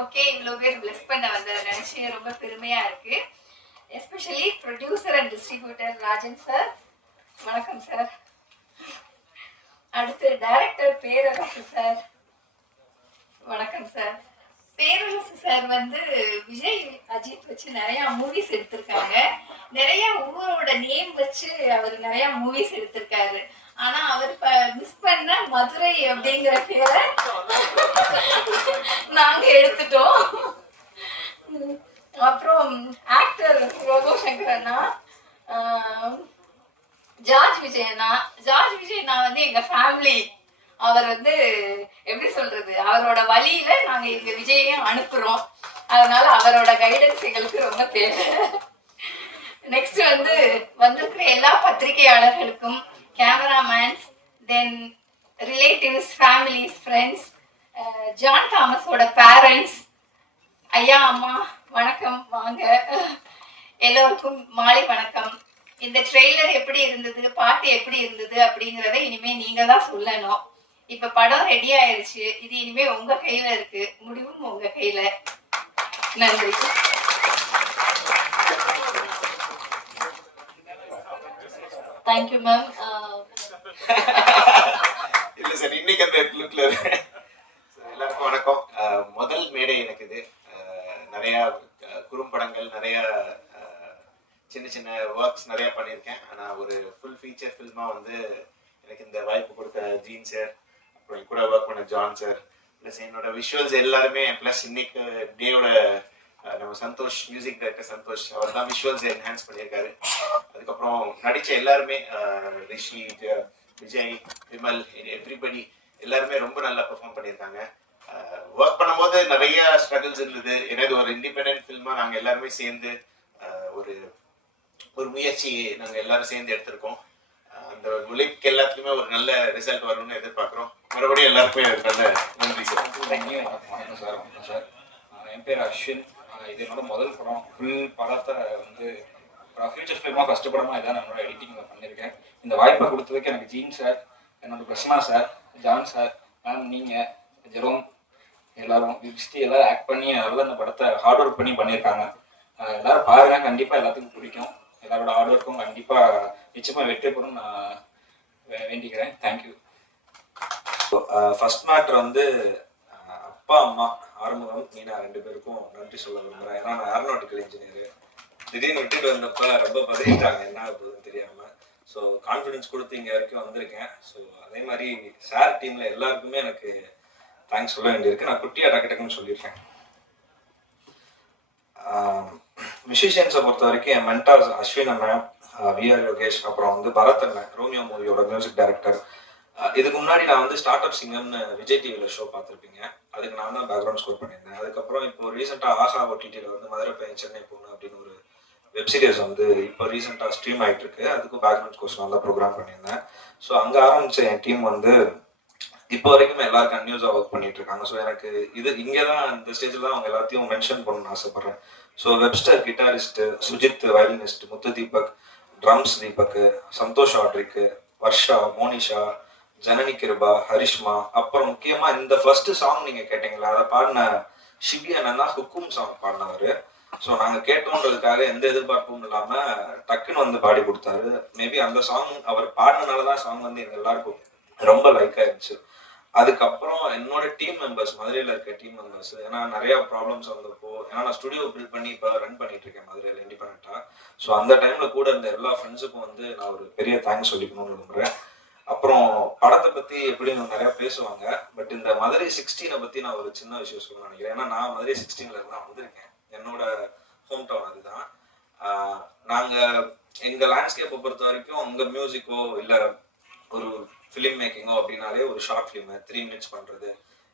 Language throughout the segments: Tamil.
ஓகே இவ்வளோ பேர் பிளஸ் பண்ண வந்ததை நினச்சி ரொம்ப பெருமையாக இருக்குது. Especially producer and distributor Rajan sir, வணக்கம் சார். அடுத்து டைரக்டர் பேரரசு சார், வணக்கம் சார். பேரரசு சார் வந்து விஜய் அஜித் வச்சு நிறைய மூவிஸ் எடுத்திருக்காங்க. நிறைய ஊரோட நேம் வச்சு அவர் நிறைய மூவிஸ் எடுத்திருக்காரு. ஆனா அவர் மிஸ் பண்ண மதுரை அப்படிங்கிற பேரை நாங்க எடுத்துட்டோம். அப்புறம் ஆக்டர் ரோபோ சங்கர் அண்ணா, ஜார்ஜ் விஜயண்ணா. ஜார்ஜ் விஜயண்ணா வந்து எங்க ஃபேமிலி. அவர் வந்து எப்படி சொல்றது, அவரோட வழியில நாங்க எங்க விஜயையும் அனுப்புறோம். அதனால அவரோட கைடன்ஸ் எங்களுக்கு ரொம்ப தேவை. நெக்ஸ்ட் வந்து வந்திருக்கிற எல்லா பத்திரிகையாளர்களுக்கும், cameramen, then relatives, families, friends, John தாமஸோட பேரண்ட்ஸ், ஐயா அம்மா வணக்கம், வாங்க. எல்லோருக்கும் மாலை வணக்கம். இந்த ட்ரெய்லர் எப்படி இருந்தது, பாட்டு எப்படி இருந்தது அப்படிங்கிறத இனிமே நீங்க தான் சொல்லணும். இப்ப படம் ரெடி ஆயிடுச்சு. இது இனிமே உங்க கையில இருக்கு, முடிவும் உங்க கையில. நன்றி. Thank you ma'am. இல்ல சார், இன்னைக்கு அந்த லுக்ல எல்லாருக்கும் வணக்கம். முதல் மேடை எனக்கு இது. நிறைய குறும்படங்கள், நிறைய சின்ன சின்ன ஒர்க்ஸ் நிறைய பண்ணியிருக்கேன். ஆனால் ஒரு ஃபுல் ஃபீச்சர் ஃபில்மா வந்து எனக்கு இந்த வாய்ப்பு கொடுத்த ஜீன் சார், அப்புறம் கூட ஒர்க் பண்ண ஜான் சார், ப்ளஸ் என்னோட விஷுவல்ஸ் எல்லாருமே, ப்ளஸ் இன்னைக்கு டேயோட நம்ம சந்தோஷ், மியூசிக் டைரக்டர் சந்தோஷ், அவர் தான் விஷுவல்ஸ் என்ஹான்ஸ் பண்ணியிருக்காரு. அதுக்கப்புறம் நடித்த எல்லாருமே, ரிஷி, விஜய், விமல், எவ்ரிபடி எல்லாருமே ரொம்ப நல்லா பெர்ஃபார்ம் பண்ணியிருக்காங்க. ஒர்க் பண்ணும்போது நிறைய ஸ்ட்ரகிள்ஸ் இருந்தது. ஏன்னா இது ஒரு இண்டிபெண்டன்ட் ஃபில்மா நாங்கள் எல்லாருமே சேர்ந்து ஒரு ஒரு முயற்சி நாங்கள் எல்லாரும் சேர்ந்து எடுத்திருக்கோம். அந்த உழைப்புக்கு எல்லாத்துக்குமே ஒரு நல்ல ரிசல்ட் வரும்னு எதிர்பார்க்குறோம். மறுபடியும் எல்லாருக்குமே நல்ல நன்றி சார். வணக்கம் சார். வணக்கம் சார். என் பேர் அஸ்வின். இது என்னோட முதல் படம். ஃபுல் படத்தை வந்து ஃபியூச்சர் ஃபில்மாக ஃபஸ்ட்டு படமாக இதான் நான் என்னோட எடிட்டிங்கில் பண்ணியிருக்கேன். இந்த வாய்ப்பை கொடுத்ததுக்கு எனக்கு ஜீன் சார், என்னோட Prasanna sir, John sir, ma'am, நீங்கள், ஜெரோம், எல்லாரும் விஸ்டி எல்லாரும் ஆக்ட் பண்ணி நல்லா இந்த படத்தை ஹார்ட் ஒர்க் பண்ணி பண்ணியிருக்காங்க. எல்லாரும் பாருங்க, கண்டிப்பாக எல்லாத்துக்கும் பிடிக்கும். எல்லாரோட ஹார்ட் ஒர்க்கும் கண்டிப்பாக நிச்சயமாக வெற்றி பெறும் நான் வேண்டிக்கிறேன். தேங்க்யூ. ஃபர்ஸ்ட் மேட்டர் வந்து அப்பா அம்மா ஆறுமுகம் மீனா ரெண்டு பேருக்கும் நன்றி சொல்ல விரும்புகிறேன். ஏன்னா நான் ஏரோநாட்டிக்கல் இன்ஜினியர். திடீர்னு விட்டுட்டு வந்தப்ப ரொம்ப பதவிட்டாங்க, என்ன ஆகுதுன்னு தெரியாமல். ஸோ கான்ஃபிடென்ஸ் கொடுத்து இங்கே வரைக்கும் வந்திருக்கேன். ஸோ அதே மாதிரி சார் டீமில் எல்லாருக்குமே எனக்கு தேங்க்ஸ் சொல்ல வேண்டியிருக்கு. நான் குட்டியாக டக்கு டக்குன்னு சொல்லியிருக்கேன். மியூசிஷியன்ஸை பொறுத்த வரைக்கும் என் மென்டார்ஸ் அஸ்வின் அண்ணன், விஆர் யோகேஷ், அப்புறம் வந்து பரத் அண்ணன், ரோமியோ மூவியோட மியூசிக் டைரக்டர். இதுக்கு முன்னாடி நான் வந்து ஸ்டார்ட் அப் சிங்கர்னு விஜய் டிவியில் ஷோ பார்த்துருப்பீங்க. அதுக்கு நான் தான் பேக்ரவுண்ட் ஸ்கோர் பண்ணியிருந்தேன். அதுக்கப்புறம் இப்போ ரீசெண்டாக ஆஹா ஓடிடியில் வந்து மதுரை பையன் சென்னை பொண்ணு அப்படின்னு ஒரு வெப் சீரிஸ் வந்து இப்போ ரீசெண்டாக ஸ்ட்ரீம் ஆகிட்டு இருக்கு. அதுக்கும் பேக்ரவுண்ட் ஸ்கோர்ஸ் நல்லா ப்ரோக்ராம் பண்ணியிருந்தேன். ஸோ அங்கே ஆரம்பித்த என் டீம் வந்து இப்போ வரைக்கும் எல்லாரும் கன்யூஸாக ஒர்க் பண்ணிட்டு இருக்காங்க. ஸோ எனக்கு இது இங்கே தான் இந்த ஸ்டேஜில் தான் அவங்க எல்லாத்தையும் மென்ஷன் பண்ணணும்னு ஆசைப்பட்றேன். So Webster guitarist, Sujith violinist, Muthu Deepak drums, Deepak, Santhosh ஆட்ரிக்கு, வர்ஷா, மோனிஷா, ஜனனி கிருபா, ஹரிஷ்மா, அப்புறம் முக்கியமாக இந்த ஃபர்ஸ்ட் சாங் நீங்கள் கேட்டீங்களா, அதை பாடின ஷிபி அண்ணன் தான் ஹுக்கும் சாங் பாடினவர். ஸோ நாங்கள் கேட்டோன்றதுக்காக எந்த எதிர்பார்ப்பும் இல்லாமல் டக்குன்னு வந்து பாடி கொடுத்தாரு. மேபி அந்த சாங் அவர் பாடினனால தான் சாங் வந்து எங்கள் எல்லாருக்கும் ரொம்ப லைக் ஆயிடுச்சு. அதுக்கப்புறம் என்னோட டீம் மெம்பர்ஸ், மதுரையில் இருக்க டீம் மெம்பர்ஸ், ஏன்னா நிறையா ப்ராப்ளம்ஸ் வந்தப்போ, ஏன்னா நான் ஸ்டுடியோ பில்ட் பண்ணி இப்போ ரன் பண்ணிட்டு இருக்கேன் மதுரையில் இண்டிபெண்ட்டாக. ஸோ அந்த டைமில் கூட இருந்த எல்லா ஃப்ரெண்ட்ஸுக்கும் வந்து நான் ஒரு பெரிய தேங்க்ஸ் சொல்லிக்கணும்னு விரும்புகிறேன். அப்புறம் படத்தை பற்றி எப்படின்னு நிறையா பேசுவாங்க. பட் இந்த மதுரை 16 பற்றி நான் ஒரு சின்ன விஷயம் சொல்ல நினைக்கிறேன். ஏன்னா நான் மதுரை 16 தான் வந்திருக்கேன். என்னோட ஹோம் டவுன் அதுதான். நாங்கள் எங்கள் லேண்ட்ஸ்கேப்பை பொறுத்த வரைக்கும் அங்கே மியூசிக்கோ இல்லை ஒரு ஃபிலிம் மேக்கிங்கோ அப்படின்னாலே ஒரு ஷார்ட் ஃபிலிம் 3 மினிட்ஸ் பண்ணுறது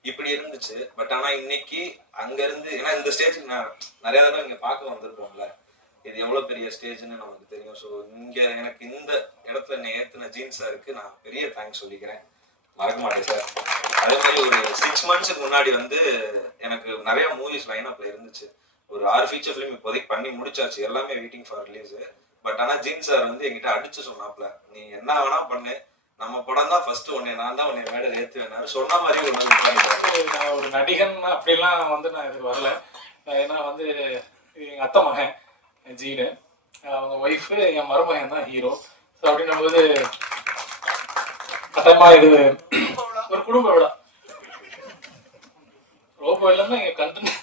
இப்படி இருந்துச்சு. பட் ஆனால் இன்னைக்கு அங்கேருந்து, ஏன்னா இந்த ஸ்டேஜுக்கு நான் நிறையா தடவை இங்கே பார்க்க வந்திருப்போம்ல, இது எவ்வளோ பெரிய ஸ்டேஜ்னு நமக்கு தெரியும். ஸோ இங்கே எனக்கு இந்த இடத்துல என்னை ஏற்றின ஜீன் சாருக்கு நான் பெரிய தேங்க்ஸ் சொல்லிக்கிறேன், மறக்க மாட்டேன் சார். அதே மாதிரி ஒரு 6 monthsக்கு முன்னாடி வந்து எனக்கு நிறைய மூவிஸ் லைனப்பில் இருந்துச்சு. ஒரு 6 ஃபீச்சர் ஃபிலிம் இப்போதைக்கு பண்ணி முடிச்சாச்சு, எல்லாமே வெயிட்டிங் ஃபார் ரிலீஸு. பட் ஆனால் ஜீன் சார் வந்து என்கிட்ட அடிச்சு சொன்னாப்ல, நீ என்ன வேணா பண்ணு, நம்ம படம் தான் ஃபர்ஸ்ட் ஒன்னே நான் தான் உன்னை மேடல் ஏற்றுவேன் சொன்ன மாதிரி ஒரு நாள் உட்கார்ந்துட்டாரு. நான் ஒரு நடிகன் அப்படிலாம் வந்து நான் இது வரல. ஏன்னா வந்து எங்கள் அத்தை மகன் ஜீனு, அவங்க ஒய்ஃபு, என் மருமகன் தான் ஹீரோ. ஸோ அப்படின்னும் போது கட்டாயமாக இது ஒரு குடும்ப விழா. ரோபோ இல்லைன்னா எங்கள் கண்டு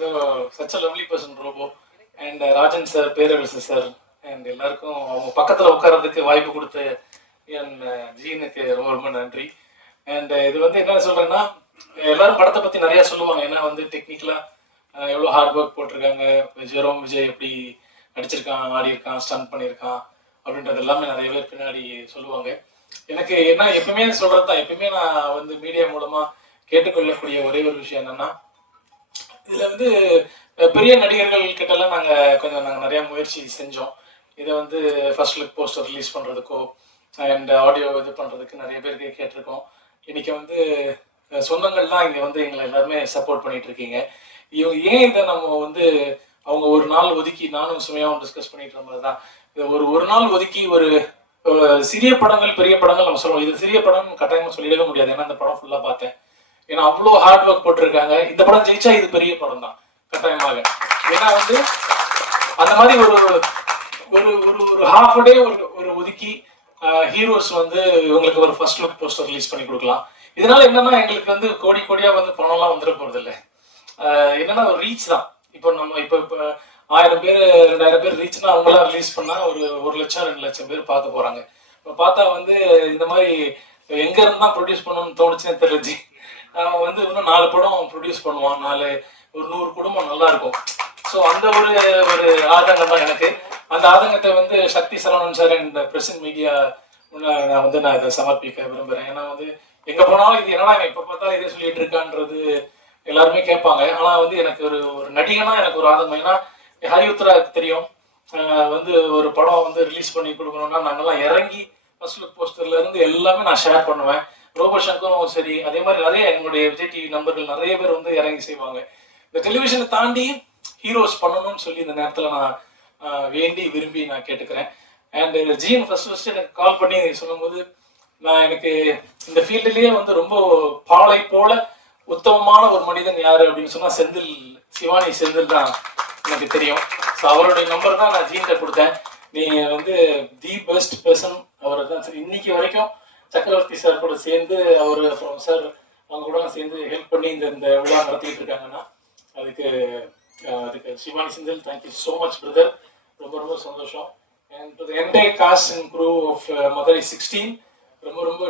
so such a lovely person robo. And Rajan sir, Perarasu sir, and எல்லாருக்கும் அவங்க பக்கத்தில் உட்கார்றதுக்கு வாய்ப்பு கொடுத்த என் ஜீனுக்கு ரொம்ப ரொம்ப நன்றி. அண்ட் இது வந்து என்ன சொல்கிறேன்னா, எல்லாரும் படத்தை பற்றி நிறையா சொல்லுவாங்க. ஏன்னா வந்து டெக்னிக்கலாக எவ்வளோ ஹார்ட் ஒர்க் போட்டிருக்காங்க, விஜய் எப்படி நடிச்சிருக்கான், ஆடியிருக்கான், ஸ்டன் பண்ணியிருக்கான் அப்படின்றது எல்லாமே நிறைய பேர் பின்னாடி சொல்லுவாங்க. எனக்கு என்ன எப்பவுமே சொல்கிறது தான், எப்பவுமே நான் வந்து மீடியா மூலமாக கேட்டுக்கொள்ளக்கூடிய ஒரே ஒரு விஷயம் என்னென்னா, இதில் வந்து பெரிய நடிகர்கள் கிட்டலாம் நாங்கள் நிறையா முயற்சி செஞ்சோம். இதை வந்து ஃபர்ஸ்ட் லுக் போஸ்டர் ரிலீஸ் பண்ணுறதுக்கோ அண்ட் ஆடியோ இது பண்ணுறதுக்கு நிறைய பேருக்கு கேட்டிருக்கோம். இன்றைக்கி வந்து சொந்தங்கள் தான் இங்கே வந்து எங்களை எல்லாருமே சப்போர்ட் பண்ணிட்டு இருக்கீங்க. இவங்க ஏன் இதை நம்ம வந்து அவங்க ஒரு நாள் ஒதுக்கி, நானும் சுமையாகவும் டிஸ்கஸ் பண்ணிட்டு இருந்தது தான், இதை ஒரு நாள் ஒதுக்கி ஒரு சிறிய படங்கள் பெரிய படங்கள் நம்ம சொல்லுவோம். இது சிறிய படம் கட்டாயமாக சொல்லிடவே முடியாது. ஏன்னா இந்த படம் ஃபுல்லாக பார்த்தேன். ஏன்னா அவ்வளோ ஹார்ட் ஒர்க் போட்டிருக்காங்க. இந்த படம் ஜெயிச்சா இது பெரிய படம் தான் கட்டாயமாக. ஏன்னா வந்து அந்த மாதிரி ஒரு ஒரு ஒரு ஹாஃப் டே ஒரு ஒதுக்கி ஹீரோஸ் வந்து இவங்களுக்கு ஒரு ஃபர்ஸ்ட் லுக் போஸ்டர் ரிலீஸ் பண்ணி கொடுக்கலாம். இதனால என்னன்னா எங்களுக்கு வந்து கோடி கோடியா வந்து பணம்லாம் வந்துட போறது இல்லை. என்னன்னா ஒரு ரீச் தான். இப்போ நம்ம இப்போ 1000 பேர் 2000 பேர் ரீச்னா அவங்களாம் ரிலீஸ் பண்ணா ஒரு 1 லட்சம் 2 லட்சம் பேர் பார்க்க போறாங்க. இப்போ பார்த்தா வந்து இந்த மாதிரி எங்க இருந்து தான் ப்ரொடியூஸ் பண்ணணும்னு தோணுச்சுன்னே தெரியல. அவன் வந்து இன்னும் 4 படம் ப்ரொடியூஸ் பண்ணுவான், ஒரு 100 குடும்பம் நல்லா இருக்கும். ஸோ அந்த ஒரு ஆதங்கம் தான் எனக்கு. அந்த ஆதங்கத்தை வந்து சக்தி சரவணன் சார் இந்த பிரசன்ட் மீடியா நான் இதை சமர்ப்பிக்க விரும்புகிறேன். ஏன்னா வந்து எங்கே போனாலும் இது என்னன்னா இப்போ பார்த்தா இதே சொல்லிட்டு இருக்கான்றது எல்லாருமே கேட்பாங்க. ஆனால் வந்து எனக்கு ஒரு நடிகனா எனக்கு ஒரு ஆதங்கம். ஏன்னா ஹரியுத்ராவுக்கு தெரியும், வந்து ஒரு படம் வந்து ரிலீஸ் பண்ணி கொடுக்கணும்னா நாங்கள்லாம் இறங்கி ஃபர்ஸ்ட் லுக் போஸ்டர்ல இருந்து எல்லாமே நான் ஷேர் பண்ணுவேன். ரோபோ சங்கரும் சரி, அதே மாதிரி நிறைய என்னுடைய விஜய் டிவி நண்பர்கள் நிறைய பேர் வந்து இறங்கி செய்வாங்க. இந்த டெலிவிஷனை தாண்டி ஹீரோஸ் பண்ணணும்னு சொல்லி இந்த நேரத்தில் நான் வேண்டி விரும்பி நான் கேட்டுக்கிறேன். அண்ட் ஜிஎன் ஃபர்ஸ்ட் எனக்கு கால் பண்ணி சொல்லும்போது, நான் எனக்கு இந்த ஃபீல்டுலேயே வந்து ரொம்ப பாலை போல உத்தமமான ஒரு மனிதன் யாரு அப்படின்னு சொன்னா சிவானி செந்தில் தான் எனக்கு தெரியும். ஸோ அவருடைய நம்பர் தான் நான் ஜீன்கிட்ட கொடுத்தேன். நீ வந்து தி பெஸ்ட் பர்சன் அவரை தான். சரி, இன்னைக்கு வரைக்கும் சக்கரவர்த்தி சார் கூட சேர்ந்து அவர் அப்புறம் சார் அவங்க கூட சேர்ந்து ஹெல்ப் பண்ணி இந்த விழா நடத்திட்டு இருக்காங்கன்னா அதுக்கு Shivani Senthil thank you so much brother. ரொம்ப ரொம்ப சந்தோஷம். And to the entire cast and crew of Madurai 16 ரொம்ப ரொம்ப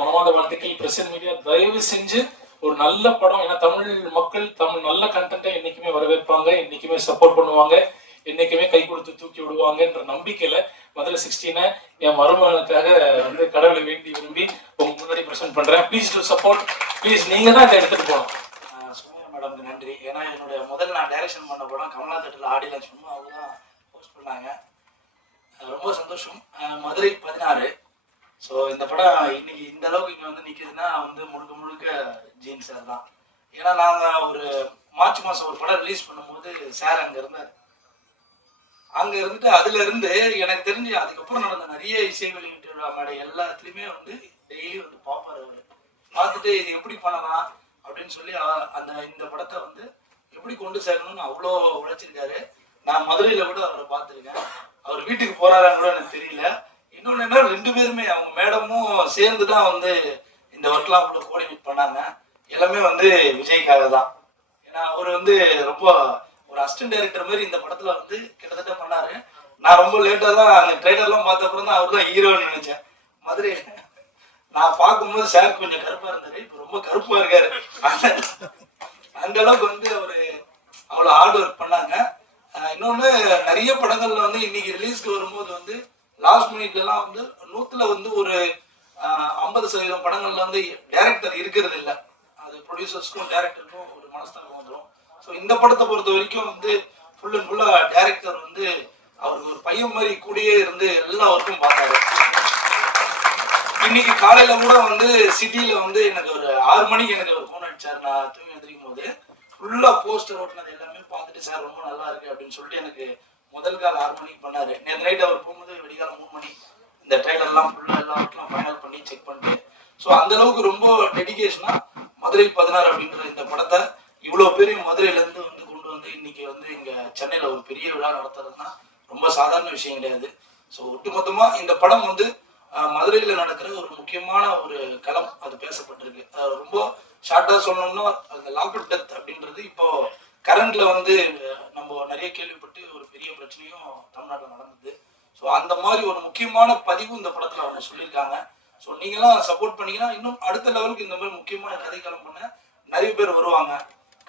மனமார்ந்த வாழ்த்துக்கள். பிரசன்ட் மீடியா தயவு செஞ்சு ஒரு நல்ல படம், ஏன்னா தமிழ் மக்கள் நல்ல கண்டென்ட்டை என்னைக்குமே வரவேற்பாங்க, என்னைக்குமே சப்போர்ட் பண்ணுவாங்க, என்னைக்குமே கை கொடுத்து தூக்கி விடுவாங்கன்ற நம்பிக்கையில மதுரை 16 என் மருமகனுக்காக வந்து கடவுளை வேண்டி விரும்பி உங்க முன்னாடி ப்ரெசென்ட் பண்றேன். Please to support. ப்ளீஸ் நீங்க தான் இதை எடுத்துட்டு போகணும். சுமையா மேடம்க்கு நன்றி. ஏன்னா என்னுடைய முதல் நான் டைரக்ஷன் பண்ண படம் கமலா தேட்டரில் ஆடி லான்ச் பண்ணுவோம், அவங்க தான் போஸ்ட் பண்ணாங்க. ரொம்ப சந்தோஷம். மதுரை 16. ஸோ இந்த படம் இன்னைக்கு இந்த அளவுக்கு இங்கே வந்து நிற்கிதுன்னா வந்து முழுக்க முழுக்க ஜீன் சார் தான். ஏன்னா நாங்கள் ஒரு மார்ச் மாதம் ஒரு படம் ரிலீஸ் பண்ணும்போது சார் அங்கே இருந்தார். அங்கே இருந்துட்டு அதுலேருந்து எனக்கு தெரிஞ்சு அதுக்கப்புறம் நடந்த நிறைய இசை வெளியீட்டு விழா மேடை எல்லாத்துலேயுமே வந்து டெய்லி வந்து பார்ப்பார். அவர் பார்த்துட்டு இது எப்படி பண்ணலாம் அப்படின்னு சொல்லி இந்த படத்தை வந்து எப்படி கொண்டு சேர்க்கணும்னு அவ்வளோ உழைச்சிருக்காரு. நான் மதுரையில் கூட அவரை பார்த்துருக்கேன். அவர் வீட்டுக்கு போகிறாரான்னு கூட எனக்கு தெரியல. இன்னொன்று என்ன, 2 பேருமே அவங்க மேடமும் சேர்ந்து தான் வந்து இந்த ஒர்க்லாம் கூட கோஆர்டினேட் பண்ணாங்க. எல்லாமே வந்து விஜய்க்காக தான். ஏன்னா அவர் வந்து ரொம்ப ஒரு அசிஸ்டன்ட் டைரக்டர் மாதிரி இந்த படத்தில் வந்து கிட்டத்தட்ட பண்ணாரு. நான் ரொம்ப லேட்டாக தான் அந்த ட்ரைலர்லாம் பார்த்த அப்புறம் தான் அவர் தான் ஹீரோன்னு நினைச்சேன். மதுரையில் நான் பார்க்கும்போது சார் கொஞ்சம் கருப்பாக இருந்தார், இப்போ ரொம்ப கருப்பாக இருக்காரு. அந்த அளவுக்கு வந்து அவர் அவ்வளோ ஹார்ட் ஒர்க் பண்ணாங்க. இன்னொன்று நிறைய படங்கள்ல வந்து இன்னைக்கு ரிலீஸ்க்கு வரும்போது வந்து லாஸ்ட் மினிட்லாம் வந்து 100ல் வந்து ஒரு 50% படங்கள்ல வந்து டைரக்டர் இருக்கிறது இல்லை. அது ப்ரொடியூசர்ஸ்க்கும் டைரக்டருக்கும் ஒரு மனஸ்தாபம் வந்துடும். ஸோ இந்த படத்தை பொறுத்த வரைக்கும் வந்து ஃபுல் அண்ட் ஃபுல்லாக டைரக்டர் வந்து அவருக்கு ஒரு பையன் மாதிரி கூடயே இருந்து எல்லா ஒர்க்கும் பார்த்தாரு. இன்னைக்கு காலையில கூட வந்து சிட்டியில் வந்து எனக்கு ஒரு 6 மணிக்கு எனக்கு ஒரு ஃபோன் அடிச்சார். நான் தூங்கி எழுந்திரிக்கும் போது ஃபுல்லாக போஸ்டர் ஓட்டினது எல்லாமே பார்த்துட்டு சார் ரொம்ப நல்லா இருக்கு அப்படின்னு சொல்லிட்டு எனக்கு முதல் கால் 6 மணிக்கு பண்ணாரு. நேற்று நைட் அவர் போகும்போது வெடிகாலம் 3 மணி இந்த ட்ரெயிலர்லாம் ஃபுல்லாக எல்லாருக்கும் ஃபைனல் பண்ணி செக் பண்ணிட்டு ஸோ அந்த அளவுக்கு ரொம்ப டெடிகேஷனாக மதுரை 16 அப்படின்ற இந்த படத்தை இவ்வளோ பேரையும் மதுரையிலேருந்து வந்து கொண்டு வந்து இன்னைக்கு வந்து இங்கே சென்னையில் ஒரு பெரிய விழா நடத்துறதுன்னா ரொம்ப சாதாரண விஷயம் கிடையாது. ஸோ ஒட்டுமொத்தமாக இந்த படம் வந்து மதுரையில் நடக்கிற ஒரு முக்கியமான ஒரு களம் அது பேசப்பட்டிருக்கு. ரொம்ப ஷார்ட்டாக சொல்லணும்னா அந்த லாக்அப் டெத் அப்படின்றது இப்போ கரண்ட்ல வந்து நம்ம நிறைய கேள்விப்பட்டு ஒரு பெரிய பிரச்சனையும் தமிழ்நாட்டில் நடந்தது. ஸோ அந்த மாதிரி ஒரு முக்கியமான பதிவு இந்த படத்தில் அவங்க சொல்லியிருக்காங்க. ஸோ நீங்களாம் சப்போர்ட் பண்ணீங்கன்னா இன்னும் அடுத்த லெவலுக்கு இந்த மாதிரி முக்கியமான கதைக்களம் பண்ண நிறைய பேர் வருவாங்க.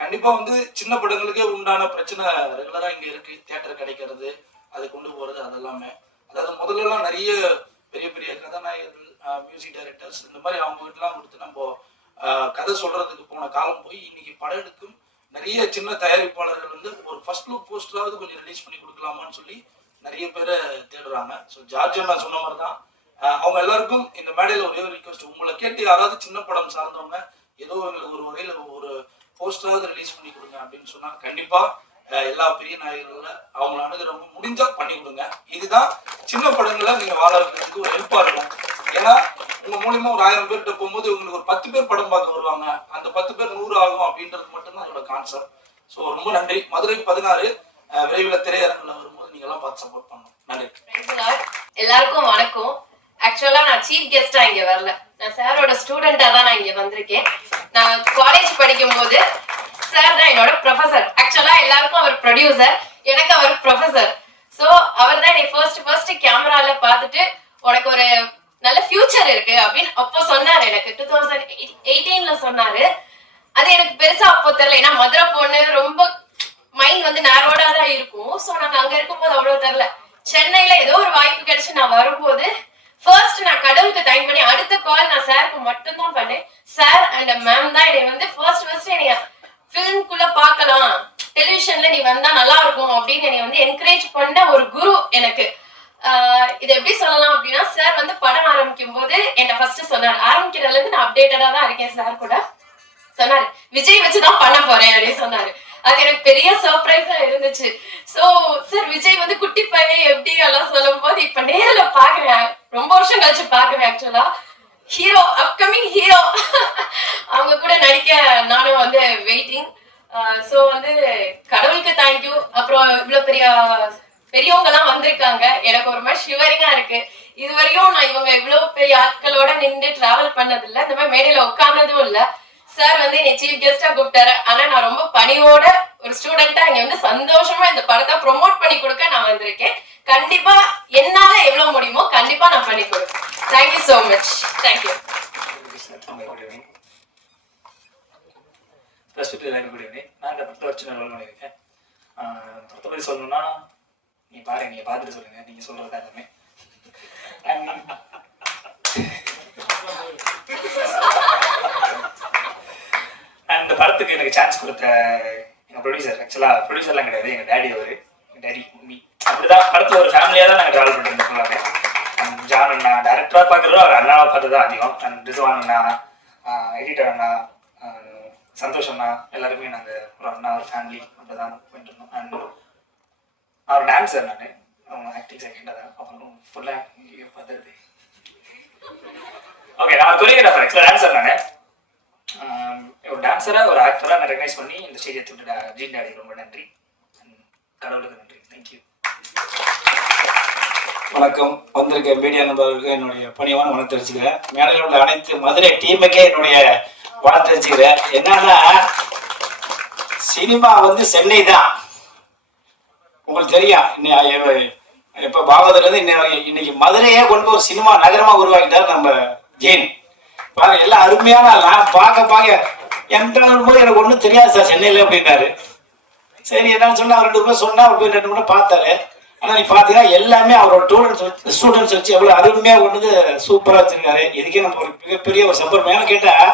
கண்டிப்பாக வந்து சின்ன படங்களுக்கே உண்டான பிரச்சனை ரெகுலராக இங்கே இருக்கு. தியேட்டர் கிடைக்கிறது, அதை கொண்டு போகிறது, அதெல்லாமே அதாவது முதல்லலாம் நிறைய பெரிய பெரிய கதாநாயகர்கள், மியூசிக் டைரக்டர்ஸ் இந்த மாதிரி அவங்க வீட்டெலாம் கொடுத்து நம்ம கதை சொல்றதுக்கு போன காலம் போய் இன்னைக்கு படம் எடுக்கும் நிறைய சின்ன தயாரிப்பாளர்கள் வந்து ஒரு ஃபர்ஸ்ட் லுக் போஸ்டராவது கொஞ்சம் ரிலீஸ் பண்ணி கொடுக்கலாமான்னு சொல்லி நிறைய பேரை தேடுறாங்க. ஸோ ஜார்ஜ் நான் சொன்ன மாதிரி தான் அவங்க எல்லாருக்கும் இந்த மேடையில் ஒரே ஒரு ரிக்வஸ்ட், உங்களை கேட்டு யாராவது சின்ன படம் சார்ந்தவங்க ஏதோ எங்களுக்கு ஒரு வகையில் ஒரு போஸ்டராவது ரிலீஸ் பண்ணி கொடுங்க அப்படின்னு சொன்னா கண்டிப்பா எல்லா பெரிய நாயகர்கள அவங்களை அணுகிறவங்க முடிஞ்சா பண்ணி கொடுங்க. இதுதான் சின்ன படங்களை நீங்க வாழ வைக்கிறதுக்கு ஒரு ஹெல்ப்பா இருக்கும். ஏன்னா உங்க மூலியமா ஒரு 1000 பேர்கிட்ட போகும்போது உங்களுக்கு ஒரு 10 பேர் படம் பார்க்க வருவாங்க. அந்த 10 பேர் 100 ஆகும் அப்படின்றது மட்டும்தான் அதோட கான்செப்ட். ஸோ ரொம்ப நன்றி. மதுரை 16 விரைவில் திரையரங்கில் வரும்போது நீங்க எல்லாம் பார்த்து சப்போர்ட் பண்ணணும். நன்றி. எல்லாருக்கும் வணக்கம். ஆக்சுவலா நான் சீஃப் கெஸ்டா இங்க வரல, நான் சாரோட ஸ்டூடெண்டா தான் நான் இங்க வந்திருக்கேன். நான் காலேஜ் படிக்கும் போது சார் தான் என்னோட ப்ரொஃபசர். ஆக்சுவலா எல்லாருக்கும் அவர் ப்ரொடியூசர், எனக்கு அவர் ப்ரொஃபசர். ஸோ அவர் தான் என்னை ஃபர்ஸ்ட் கேமரால பார்த்துட்டு உனக்கு ஒரு நல்ல ஃபியூச்சர் இருக்கு அப்படின்னு அப்போ சொன்னாரு. எனக்கு 2018ல சொன்னாரு. அது எனக்கு பெருசா அப்போ தெரியல, ஏன்னா மதுரை பொண்ணு ரொம்ப மைண்ட் வந்து நேரோடா தான் இருக்கும். ஸோ நாங்க அங்க இருக்கும்போது அவ்வளவு தெரியல. சென்னையில ஏதோ ஒரு வாய்ப்பு கிடைச்சு நான் வரும்போது ஃபர்ஸ்ட் நான் கடவுளுக்கு தேங்க் பண்ணி அடுத்த கால் நான் சாருக்கு மட்டும்தான் பண்ணேன். சார் அண்ட் மேம் தான் என்னை வந்து ஃபர்ஸ்ட் என்னைய ஃபிலிம்குள்ள பார்க்கலாம், டெலிவிஷன்ல நீ வந்தா நல்லா இருக்கும் அப்படின்னு என்னை வந்து என்கரேஜ் பண்ண ஒரு குரு எனக்கு. இது எப்படி சொல்லலாம் அப்படின்னா, சார் வந்து படம் ஆரம்பிக்கும் போது என்ன ஃபர்ஸ்ட் சொன்னார், ஆரம்பிக்கிறதுல இருந்து நான் அப்டேட்டடா தான் இருக்கேன் சார் கூட சொன்னாரு, விஜய் வச்சுதான் பண்ண போறேன் அப்படின்னு சொன்னாரு. அது எனக்கு பெரிய சர்ப்ரைஸா இருந்துச்சு. சோ சார் விஜய் வந்து குட்டி பையன் எப்படி எல்லாம் சொல்லும் போது இப்ப நேர்ல பாக்குறேன், ரொம்ப வருஷம் கழிச்சு பாக்குறேன். ஆக்சுவலா ஹீரோ, அப்கமிங் ஹீரோ அவங்க கூட நடிக்க நானும் வந்து வெயிட்டிங். சோ வந்து கடவுளுக்கு தேங்க்யூ. அப்புறம் இவ்வளவு பெரியவங்க எல்லாம் வந்திருக்காங்க, எனக்கு ஒரு மாதிரி ஷிவரிங்கா இருக்கு. இது வரையும் நான் இவங்க இவ்வளவு பெரிய ஆட்களோட நின்று டிராவல் பண்ணது இல்லை, இந்த மாதிரி மேடையில உட்கார்ந்ததும் இல்லை. சார் வந்து என்னை சீஃப் கெஸ்டா கூப்பிட்டாரு. ஆனா நான் ரொம்ப பணியோட ஒரு ஸ்டூடெண்டா இங்க வந்து சந்தோஷமா இந்த படத்தை ப்ரொமோட் பண்ணி கொடுக்க நான் வந்திருக்கேன். கண்டிப்பா என்னால எவ்வளவு முடியுமோ கண்டிப்பா நான் பண்ணி கொடுப்பேன். Thank you so much. தேங்க்யூ. நான் இந்த படத்தை வச்சு நான் பண்ணியிருக்கேன். படத்தை பற்றி சொல்லணும்னா நீங்க பார்த்துட்டு சொல்லுங்க, நீங்க சொல்றது எல்லாமே. அந்த படத்துக்கு எனக்கு சான்ஸ் கொடுத்த எங்கள் ப்ரொடியூசர், ஆக்சுவலாக ப்ரொடியூசர்லாம் கிடையாது, எங்கள் டேடி. அவர் எங்கள் டேடி மம்மி அப்படிதான் படத்தில் ஒரு ஃபேமிலியாக தான் நாங்கள் ட்ராவல் பண்ணிட்டு ஃபுல்லாமே. ஜான் அண்ணா டேரக்டராக பார்க்குறதோ அவர் அண்ணாவை பார்த்து தான் அதிகம். அண்ட் ரிசுவான் அண்ணா, எடிட்டர் அண்ணா, சந்தோஷ் அண்ணா, எல்லாருமே நாங்கள் ஒரு அண்ணா ஒரு ஃபேமிலி அப்படி தான் போயிட்டு இருந்தோம். அண்ட் அவர் டான்ஸர், நான் அவங்க ஆக்டிங் செகண்டாக தான். அப்புறம் ஃபுல்லாக பார்த்துருது. ஓகே, நான் கொரியோகிராஃபர், ஆக்சுவலாக டான்ஸர். நான் ஒரு டான்ஸராக ஒரு ஆக்டராக நான் ரெகனைஸ் பண்ணி இந்த ஸ்டேஜ் எடுத்துக்கிட்ட ஜீன் டாடி ரொம்ப நன்றி. கடவுளுக்கு நன்றி. தேங்க்யூ. வணக்கம். வந்திருக்க மீடியா நண்பர்களுக்கு என்னுடைய பணிவான வணக்கம் தெரிவிச்சுக்கிறேன். மேடையில் உள்ள அனைத்து மதுரை டீமுக்கே என்னுடைய வணக்கம் தெரிவிச்சுக்கிறேன். என்னன்னா, சினிமா வந்து சென்னை தான், உங்களுக்கு தெரியும். இப்போ பாவத்திலேருந்து இன்னைக்கு மதுரையே கொண்டு ஒரு சினிமா நகரமாக உருவாக்கிட்டார் நம்ம ஜெயின். பாருங்க, எல்லாம் அருமையான. நான் பார்க்க என்ட்ரான் போது எனக்கு ஒன்றும் தெரியாது சார் சென்னையில் அப்படின்னாரு. சரி என்னன்னு சொன்னா, அவர் 2 பேர் சொன்னா, அவர் போய் 2 மணி பார்த்தாரு. ஆனால் நீ பார்த்தீங்கன்னா எல்லாமே அவரோட ஸ்டூடெண்ட்ஸ் வச்சு எவ்வளோ அருமையாக கொண்டு வந்து சூப்பராக வச்சிருக்காரு. இதுக்கே நம்ம ஒரு மிகப்பெரிய ஒரு சம்பளம். ஏன்னு கேட்டால்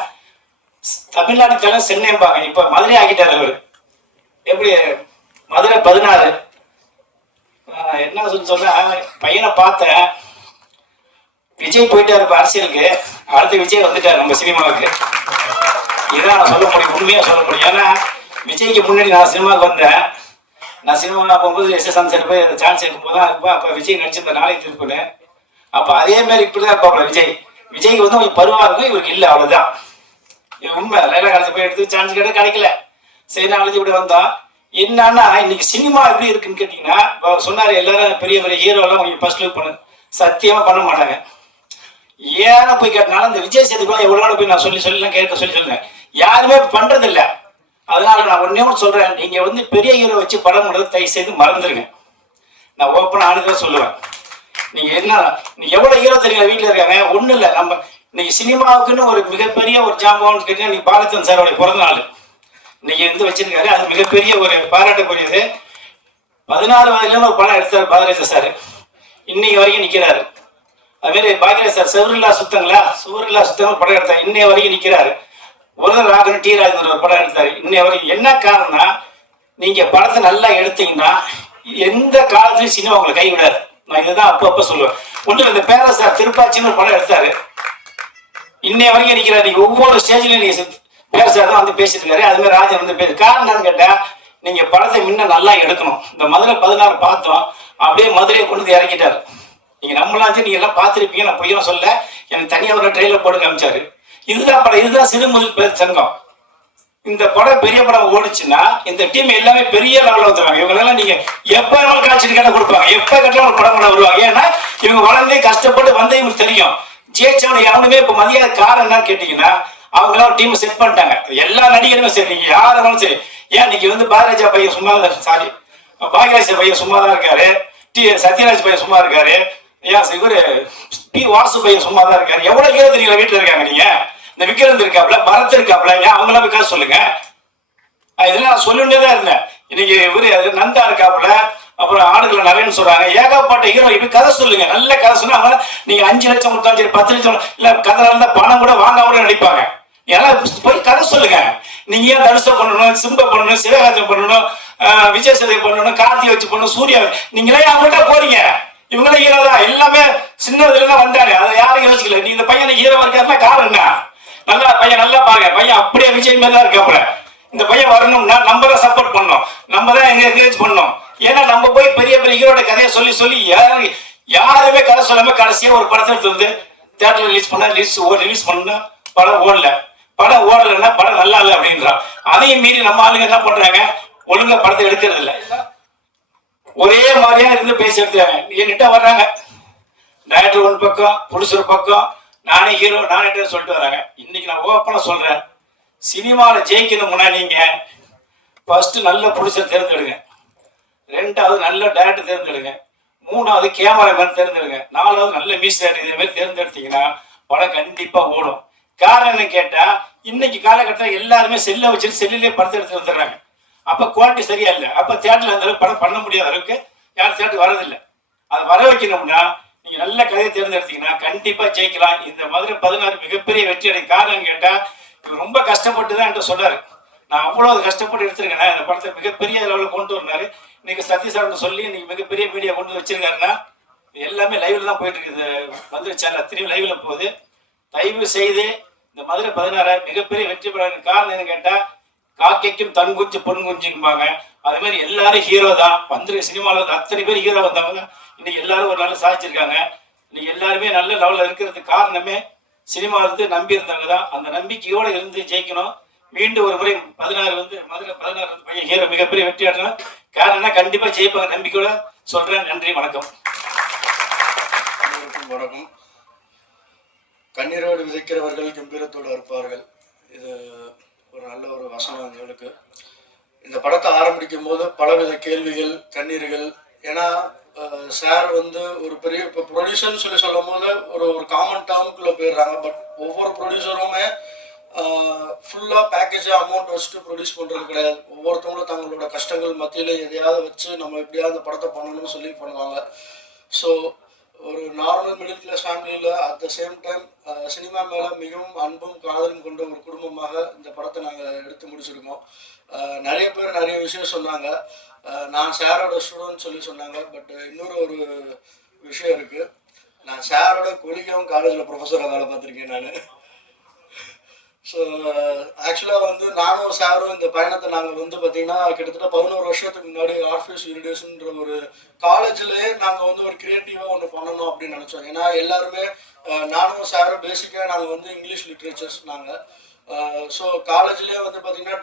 தமிழ்நாடு தலைவர் சென்னைம்பாங்க, இப்போ மதுரை ஆக்கிட்டார் அவர். எப்படி மதுரை 16 என்ன சொன்னா, பையனை பார்த்தேன், விஜய் போயிட்டாரு இப்போ அரசியலுக்கு, அடுத்து விஜய் வந்துட்டார் நம்ம சினிமாவுக்கு. இதுதான் நான் சொல்ல முடியும், உண்மையாக சொல்ல முடியும். ஏன்னா விஜய்க்கு முன்னாடி நான் சினிமாவுக்கு வந்தேன். நான் சினிமா போகும்போது SS போய் அந்த சான்ஸ் எடுக்கும் போது தான் அப்போ விஜய் நடிச்சிருந்த நாளைக்கு இருக்குன்னு அப்போ அதே மாதிரி இப்படிதான் இருப்பாப்ல விஜய். விஜய்க்கு வந்து கொஞ்சம் பருவா இருக்கும், இவருக்கு இல்லை, அவ்வளோதான். உண்மை. லைலா காலேஜ் போய் எடுத்து சான்ஸ் கேட்ட கிடைக்கல. சரி நாலேஜ் இப்படி வந்தா என்னன்னா, இன்னைக்கு சினிமா எப்படி இருக்குன்னு கேட்டீங்கன்னா, இப்போ சொன்னாரு எல்லாரும் பெரிய பெரிய ஹீரோலாம் கொஞ்சம் ஃபர்ஸ்ட் லுக் பண்ணு, சத்தியமா பண்ண மாட்டாங்க. ஏன்னா போய் கேட்டனால இந்த விஜய் சேதுக்குலாம் எவ்வளோ நாள் போய் நான் சொல்லலாம் கேட்க சொல்லுங்க, யாருமே பண்றது இல்லை. அதனால நான் ஒன்னே ஒன்று சொல்றேன், நீங்க வந்து பெரிய ஹீரோ வச்சு படம் பண்ணுறது தயவு செய்து மறந்துருங்க. நான் ஓப்பன் ஆனதான் சொல்லுவேன். நீங்க என்ன, நீங்க எவ்வளவு ஹீரோ தெரியுங்க வீட்டில் இருக்காங்க, ஒன்றும் இல்லை. நம்ம இன்னைக்கு சினிமாவுக்குன்னு ஒரு மிகப்பெரிய ஒரு ஜாம்பவான்னு கேட்டீங்கன்னா, நீ பாலச்சந்திரன் சாரோட பிறந்த நாள் இன்னைக்கு வந்து வச்சிருக்காரு. அது மிகப்பெரிய ஒரு பாராட்டக்கூடியது. 16 வயதுல ஒரு படம் எடுத்தார் பாரதிராஜா சார், இன்னைக்கு வரைக்கும் நிற்கிறாரு. அதுமாரி பாக்யராஜ் சார் சுவரில்லா சுத்தங்கள் படம் எடுத்தார், இன்னைய வரைக்கும் நிற்கிறாரு. உலக ராகன் டி ராஜேந்திரன் ஒரு படம் எடுத்தாரு, இன்னைய வரைக்கும். என்ன காரணம்னா, நீங்க படத்தை நல்லா எடுத்தீங்கன்னா எந்த காலத்துலையும் சினிமா உங்களை கைவிடாது. நான் இதுதான் அப்பப்ப சொல்லுவேன். ஒன்று இந்த பேரரசார் திருப்பாச்சின்னு ஒரு படம் எடுத்தாரு, இன்னைய வரைக்கும் நிற்கிறாரு. நீங்க ஒவ்வொரு ஸ்டேஜ்லயும் நீங்க பேரரசார் தான் வந்து பேசிட்டு இருக்காரு, அது மாதிரி ராஜன் வந்து பேசு. காரணம் என்னன்னு கேட்டா, நீங்க படத்தை முன்ன நல்லா எடுக்கணும். இந்த மதுரை 16 பார்த்தோம், அப்படியே மதுரையை கொண்டு வந்து இறக்கிட்டாரு. நீங்க நம்மளாம் நீங்க எல்லாம் பார்த்துருப்பீங்க, நான் பொய்யெல்லாம் சொல்ல, எனக்கு தனியாக ஒரு ட்ரெயிலர் போட்டு காமிச்சாரு. இதுதான் படம், இதுதான் சிறு முதல் பேர் சங்கம். இந்த படம் பெரிய படம் ஓடிச்சுன்னா இந்த டீம் எல்லாமே பெரிய லெவலில் வந்துருவாங்க. இவங்களெல்லாம் நீங்க எப்ப வேணாலும் காட்சி கேட்ட கொடுப்பாங்க, எப்ப கேட்டாலும் ஒரு படம் பண்ண வருவாங்க. ஏன்னா இவங்க வளர்ந்தே கஷ்டப்பட்டு வந்து இவங்களுக்கு தெரியும். ஜெயிச்சவனை எவனுமே இப்ப மதியாத காரணம் என்னன்னு கேட்டீங்கன்னா, அவங்களாம் டீம் செட் பண்ணிட்டாங்க. எல்லா நடிகருமே சரி, நீங்க யாரும் சரி. ஏன் இன்னைக்கு வந்து பாரதிராஜா பையன் சும்மா சாரி பாக்யராஜ் பையன் சும்மா தான் இருக்காரு, சத்யராஜ் பையன் சும்மா இருக்காரு, ஏன் இவரு பி வாசு பையன் சும்மா தான் இருக்காரு. எவ்வளவு ஹீரோ தெரியுங்களா வீட்டுல இருக்காங்க. நீங்க இந்த விக்ரந்த் இருக்காப்ல, பரத் இருக்காப்ல, ஏன் அவங்களாம் போய் கதை சொல்லுங்க. இதெல்லாம் நான் சொல்லிட்டே தான் இருந்தேன். இன்னைக்கு இவரு நந்தா இருக்காப்புல, அப்புறம் ஆடுகளை நிறையன்னு சொல்றாங்க. ஏகப்பட்ட ஹீரோ இப்ப கதை சொல்லுங்க, நல்ல கதை சொன்னா நீங்க 5 லட்சம் கொடுத்தாலும் சரி, 10 லட்சம் இல்ல, கதை இருந்தா பணம் கூட வாங்காம கூட நடிப்பாங்க. எல்லாம் போய் கதை சொல்லுங்க. நீங்க ஏன் தனுஷ பண்ணணும், சிம்ப பண்ணணும், சிவகாஜம் பண்ணணும், விஜய் சேதுபதி பண்ணணும், கார்த்தி வச்சு பண்ணணும், சூர்யா, நீங்களே அவங்கள்ட்ட போறீங்க. இவங்களே ஹீரோ தான், எல்லாமே சின்னதுல தான் வந்தாங்க. அதை யாரும் யோசிக்கல. நீ இந்த பையனை ஹீரோ இருக்காருன்னா காரணம் என்ன? நல்லா பையன், நல்லா பாருங்க, பையன் அப்படியே விஜய் மாதிரி தான் இருக்காப்புல. இந்த பையன் வரணும்னா நம்ம தான் சப்போர்ட் பண்ணணும், நம்ம தான் என்கரேஜ் பண்ணணும். ஏன்னா நம்ம போய் பெரிய பெரிய ஹீரோட கதையை சொல்லி சொல்லி யாருமே கதை சொல்லாம கடைசியா ஒரு படத்தை எடுத்து வந்து தியேட்டர்ல ரிலீஸ் பண்ண ரிலீஸ் பண்ணா படம் ஓடல. படம் ஓடலைன்னா படம் நல்லா இல்லை அப்படின்றான். அதையும் மீறி நம்ம ஆளுங்க என்ன பண்றாங்க, ஒழுங்கா படத்தை எடுக்கிறது இல்லை. ஒரே மாதிரியா இருந்து பேசி எடுத்தாங்க. என்கிட்ட வர்றாங்க டைரக்டர் ஒரு பக்கம், ப்ரொடியூசர் பக்கம், நானே ஹீரோ நானே சொல்லிட்டு வராங்க. இன்னைக்கு நான் ஓப்பனா சொல்றேன், சினிமாவில் ஜெயிக்கணும்னா நீங்க ஃபர்ஸ்ட் நல்ல ப்ரொடியூசர் தேர்ந்தெடுங்க, 2வது நல்ல டைரக்டர் தேர்ந்தெடுங்க, 3வது கேமராமேன் தேர்ந்தெடுங்க, 4வது நல்ல மியூசிக் இதே மாதிரி தேர்ந்தெடுத்தீங்கன்னா படம் கண்டிப்பா ஓடும். காரணம் என்ன கேட்டா, இன்னைக்கு காலகட்டத்தில் எல்லாருமே செல்லை வச்சுட்டு செல்லிலே படத்தை எடுத்து வந்துடுறாங்க. அப்ப குவாலிட்டி சரியா இல்லை. அப்ப தியேட்டர்ல அந்த அளவுக்கு படம் பண்ண முடியாத அளவுக்கு யாரும் தியேட்டர் வரதில்லை. அது வர வைக்கணும்னா நீங்க நல்ல கதையை தேர்ந்தெடுத்தீங்கன்னா கண்டிப்பா ஜெயிக்கலாம். இந்த மதுரை 16 மிகப்பெரிய வெற்றி அடை. காரணம் கேட்டா, இவர் ரொம்ப கஷ்டப்பட்டு தான் என்கிட்ட சொன்னாரு. நான் அவ்வளவு கஷ்டப்பட்டு எடுத்திருக்கேன், இந்த படத்தை மிகப்பெரிய லெவலில் கொண்டு வந்தாரு. இன்னைக்கு சத்யசாரன் சொல்லி இன்னைக்கு மிகப்பெரிய மீடியா கொண்டு வச்சிருக்காருன்னா எல்லாமே லைவ்ல தான் போயிட்டு இருக்குது. மதுரை சேனல் அத்தனையும் லைவ்ல போகுது. தயவு செய்து இந்த மதுரை 16 மிகப்பெரிய வெற்றி பெற காரணம் என்ன கேட்டா, காக்கைக்கும் தன் குஞ்சு பொன் குஞ்சும்பாங்க. அதே மாதிரி எல்லாரும் ஹீரோ தான். வந்துரு சினிமாவில் வந்து அத்தனை பேர் ஹீரோ வந்தவங்க இன்னைக்கு எல்லாரும் ஒரு நல்ல சாதிச்சிருக்காங்க. இன்னைக்கு எல்லாருமே நல்ல லெவலில் இருக்கிறதுக்கு காரணமே சினிமா வந்து நம்பி இருந்தவங்க தான். அந்த நம்பிக்கையோடு இருந்து ஜெயிக்கணும். மீண்டும் ஒரு முறை 16 வந்து மதுரை 16 பையன் ஹீரோ மிகப்பெரிய வெற்றி ஆடணும். காரணம்னா கண்டிப்பா ஜெயிப்பாங்க நம்பிக்கையோட சொல்றேன். நன்றி, வணக்கம். வணக்கம். கண்ணீரோடு விதைக்கிறவர்கள் கம்பீரத்தோடு இருப்பார்கள். இது ஒரு நல்ல ஒரு வசனம் எங்களுக்கு. இந்த படத்தை ஆரம்பிக்கும் போது பலவித கேள்விகள், கண்ணீர்கள். ஏன்னா சார் வந்து ஒரு பெரிய இப்போ ப்ரொடியூசர்னு சொல்லும் போது ஒரு காமன் டேர்முக்குள்ளே போயிடுறாங்க. பட் ஒவ்வொரு ப்ரொடியூசருமே ஃபுல்லாக பேக்கேஜாக அமௌண்ட் வச்சுட்டு ப்ரொடியூஸ் பண்ணுறது கிடையாது. ஒவ்வொருத்தவங்களும் தங்களோட கஷ்டங்கள் மத்தியில் எதையாவது வச்சு நம்ம எப்படியாவது அந்த படத்தை பண்ணணும்னு சொல்லி பண்ணுவாங்க. ஸோ ஒரு நார்மல் மிடில் கிளாஸ் ஃபேமிலியில் at the same time cinema மேலே மிகவும் அன்பும் காதலும் கொண்ட ஒரு குடும்பமாக இந்த படத்தை நாங்கள் எடுத்து முடிச்சிருக்கோம். நிறைய பேர் நிறைய விஷயம் சொன்னாங்க. நான் சாரோட ஸ்டூடெண்ட் சொல்லி சொன்னாங்க. பட் இன்னொரு ஒரு விஷயம் இருக்குது. நான் சாரோட கொலிகாம் காலேஜில் ப்ரொஃபஸராக வேலை பார்த்துருக்கேன் நான். ஸோ ஆக்சுவலாக வந்து நானும் சாரும் இந்த பயணத்தை நாங்கள் வந்து பார்த்தீங்கன்னா கிட்டத்தட்ட 11 வருஷத்துக்கு முன்னாடி ஆர்ஃபியூஸ் யூனிடேஷன்ற ஒரு காலேஜ்லேயே நாங்கள் வந்து ஒரு க்ரியேட்டிவாக ஒன்று பண்ணணும் அப்படின்னு நினச்சோம். ஏன்னா எல்லாருமே நானும் சாரும் பேசிக்காக நாங்கள் வந்து இங்கிலீஷ் லிட்ரேச்சர்ஸ் நாங்கள். ஸோ காலேஜ்லேயே வந்து பார்த்தீங்கன்னா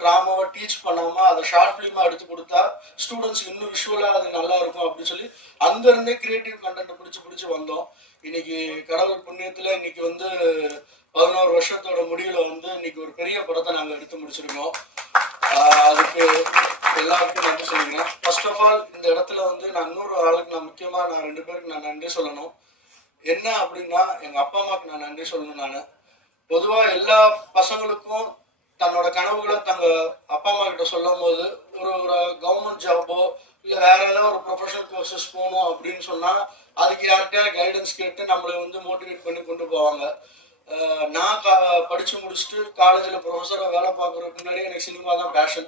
ட்ராமாவை டீச் பண்ணாமல் அதை ஷார்ட் ஃபிலிமாக எடுத்து கொடுத்தா ஸ்டூடெண்ட்ஸ் இன்னும் விஷுவலாக அது நல்லா இருக்கும் அப்படின்னு சொல்லி அங்கேருந்தே க்ரியேட்டிவ் கண்டென்ட்டை பிடிச்சி வந்தோம். இன்னைக்கு கடவுள் புண்ணியத்தில் இன்னைக்கு வந்து 11 வருஷத்தோட முடிவில் வந்து இன்னைக்கு ஒரு பெரிய படத்தை நாங்கள் எடுத்து முடிச்சிருக்கோம். அதுக்கு எல்லாருக்கும் நன்றி சொல்லிக்கிறேன். ஃபர்ஸ்ட் ஆஃப் ஆல் இந்த இடத்துல வந்து நான் இன்னொரு ஆளுக்கு முக்கியமாக நான் 2 பேருக்கு நான் நன்றி சொல்லணும். என்ன அப்படின்னா எங்கள் அப்பா அம்மாவுக்கு நான் நன்றி சொல்லணும். நான் பொதுவாக எல்லா பசங்களுக்கும் தன்னோட கனவுகளை தங்கள் அப்பா அம்மா கிட்ட சொல்லும் போது ஒரு கவர்மெண்ட் ஜாப்போ இல்லை வேற ஏதாவது ஒரு ப்ரொஃபஷனல் கோர்சஸ் போகணும் அப்படின்னு சொன்னால் அதுக்கு யார்கிட்டயா கைடன்ஸ் கேட்டு நம்மளை வந்து மோட்டிவேட் பண்ணி கொண்டு போவாங்க. நான் படித்து முடிச்சுட்டு காலேஜில் ப்ரொஃபஸராக வேலை பார்க்குறதுக்கு முன்னாடி எனக்கு சினிமா தான் பேஷன்.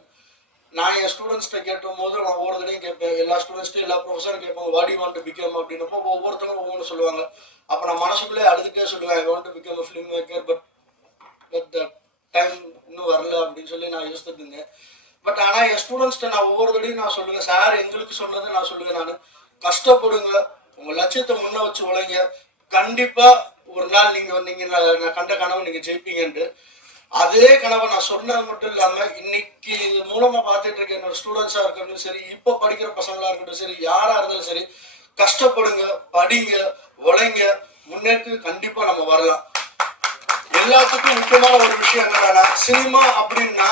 நான் என் ஸ்டூடெண்ட்ஸ்கிட்ட கேட்டும் போது நான் ஒவ்வொரு தடையும் கேட்பேன். எல்லா ஸ்டூடெண்ட்ஸ்ட்டும் எல்லா ப்ரொஃபஸரும் கேட்பாங்க what you want to become அப்படின்னப்போ ஒவ்வொருத்தரும் ஒவ்வொன்று சொல்லுவாங்க. அப்போ நான் மனசுக்குள்ளே அழுதுகிட்டே சொல்லுவேன் I want to become a film maker but the time இன்னும் வரல அப்படின்னு சொல்லி நான் யோசிச்சுட்டு இருந்தேன். பட் ஆனால் என் ஸ்டூடெண்ட்ஸ்கிட்ட நான் ஒவ்வொரு தடையும் நான் சொல்லுவேன். சார் எங்களுக்கு சொன்னதை நான் சொல்லுவேன். நான் கஷ்டப்படுங்க, உங்கள் லட்சியத்தை முன்ன வச்சு உழைங்க, கண்டிப்பாக ஒரு நாள் நீங்கள் நான் கண்ட கனவு நீங்கள் ஜெயிப்பீங்கன்ட்டு. அதே கனவை நான் சொன்னது மட்டும் இல்லாமல் இன்னைக்கு இது மூலமாக பார்த்துட்டு இருக்க என்னோட ஸ்டூடெண்ட்ஸாக இருக்கட்டும் சரி, இப்போ படிக்கிற பசங்களாக இருக்கட்டும் சரி, யாராக இருந்தாலும் சரி, கஷ்டப்படுங்க, படிங்க, உழைங்க, முன்னேற்று கண்டிப்பாக நம்ம வரலாம். எல்லாத்துக்கும் முக்கியமான ஒரு விஷயம் என்னன்னா சினிமா அப்படின்னா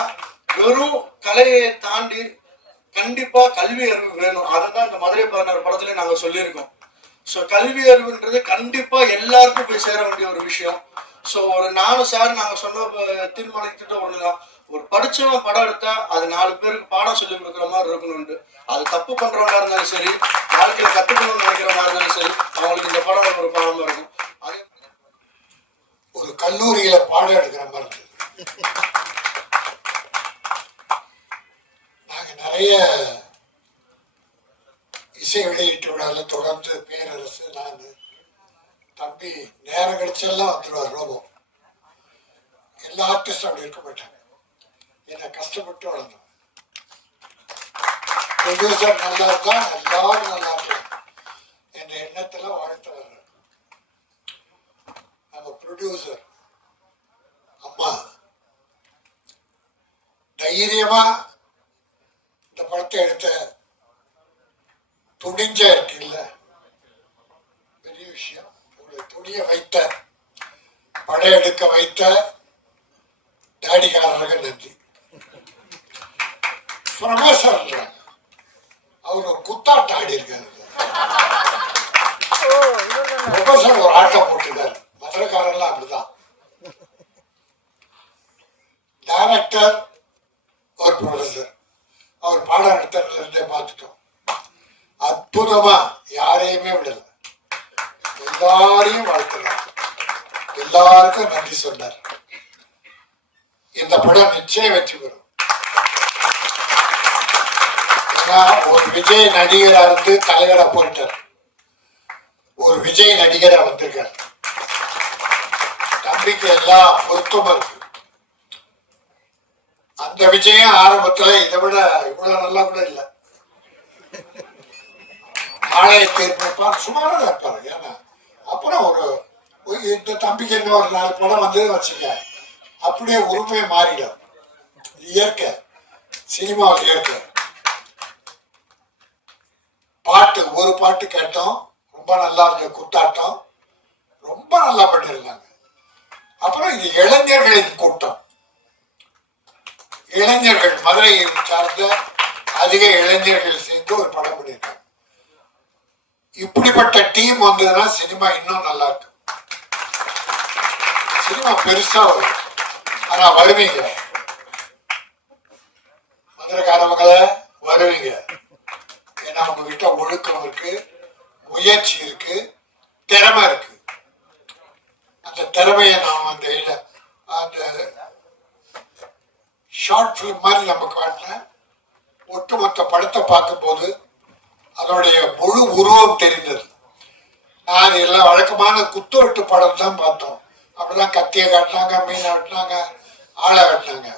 வெறும் கலையை தாண்டி கண்டிப்பாக கல்வி அறிவு வேணும். அதை தான் இந்த மதுரை 16 படத்துல நாங்கள் சொல்லியிருக்கோம். ஸோ கல்வி அறிவுன்றது கண்டிப்பாக எல்லாருக்கும் போய் சேர வேண்டிய ஒரு விஷயம். ஸோ நானும் சார் நாங்கள் சொன்ன தீர்மானிக்கிட்ட ஒன்று தான், ஒரு படித்தவன் படம் எடுத்தால் அது 4 பேருக்கு பாடம் சொல்லி கொடுக்குற மாதிரி இருக்கணும்னு. அது தப்பு பண்ணுறவங்களா இருந்தாலும் சரி, வாழ்க்கையில் கற்றுக்கணும்னு நினைக்கிற மாதிரி இருந்தாலும் சரி, அவங்களுக்கு இந்த படம் ஒரு பாடமாக இருக்கும். அதே ஒரு கல்லூரியில பாடம் எடுக்கிற மாதிரி இருந்தது. நாங்க நிறைய இசை வெளியீட்டு விழாவில் தொடர்ந்து பேரரசு நான் தம்பி நேரம் கிடைச்செல்லாம் வந்துடுவார். ரோபோ எல்லா ஆர்டிஸ்டும் அப்படி இருக்க மாட்டாங்க. என்னை கஷ்டப்பட்டு வளர்ந்தோம். ப்ரொடியூசர் நல்லா இருக்கா, எல்லாரும் நல்லா இருக்கும் என்ற எண்ணத்துல வாழ்த்து வர்ற நம்ம ப்ரொடியூசர் அம்மா தைரியமா இந்த படத்தை எடுத்த துணிஞ்ச இருக்குல்ல, பெரிய விஷயம். துணிய வைத்த படம் எடுக்க வைத்த டாடிக்காரர்கள் நன்றி. ப்ரொஃபசர் அவர் ஒரு குத்தாட்டம் ஆடி இருக்காரு. ப்ரொஃபசர் ஒரு ஆட்டம் போட்டுருக்காரு. மதுரைக்காரெல்லாம் அப்படிதான். டைரக்டர் ஒரு ப்ரொஃபசர், அவர் பாடம் எடுத்ததுல இருந்தே பார்த்துட்டோம். அற்புதமா யாரையுமே விடல, எல்லாரையும் வாழ்த்துறார், எல்லாருக்கும் நன்றி சொன்னார். இந்த படம் நிச்சயம் வெற்றி பெறும். ஏன்னா ஒரு விஜய் நடிகரா இருந்து தலைவரா போயிட்டார், ஒரு விஜய் நடிகரா வந்திருக்கார். தம்பிக்கு எல்லாம் பொருத்தமா இருக்கு. அந்த விஜயம் ஆரம்பத்துல இதை விட இவ்வளவு நல்லா கூட இல்லை. ஆலயத்தை இருப்பார், சுமாராக இருப்பாரு. ஏன்னா அப்புறம் ஒரு இந்த தம்பிக்கு என்ன ஒரு 4 படம் வந்து வச்சுக்க, அப்படியே உரிமையை மாறிடும். இயற்கை சினிமாவில் இயற்கை. பாட்டு ஒரு பாட்டு கேட்டோம், ரொம்ப நல்லா இருந்த குத்தாட்டம், ரொம்ப நல்லா பண்ணிருந்தாங்க. அப்புறம் இது இளைஞர்களின் கூட்டம். இளைஞர்கள் மதுரையை சார்ந்த அதிக இளைஞர்கள் சேர்ந்து ஒரு படம் பண்ணியிருக்காங்க. இப்படிப்பட்ட டீம் வந்ததுன்னா சினிமா இன்னும் நல்லா இருக்கு. சினிமா பெருசா வரும். ஆனா வருவீங்க, மதுரைக்காரவங்களை வருவீங்க. ஏன்னா உங்ககிட்ட ஒழுக்கம் இருக்கு, முயற்சி இருக்கு, திறமை இருக்கு. அந்த திறமையை நாம் அந்த ஷார்ட் பிலிம் மாதிரி நம்ம காட்டின ஒட்டுமொத்த படத்தை பார்க்கும்போது அதோடைய முழு உருவம் தெரிந்தது. நான் எல்லாம் வழக்கமான குத்துவெட்டு படம் தான் பார்த்தோம். அப்படிதான் கத்தியை காட்டினாங்க, மீனை வெட்டினாங்க, ஆளை வெட்டினாங்க.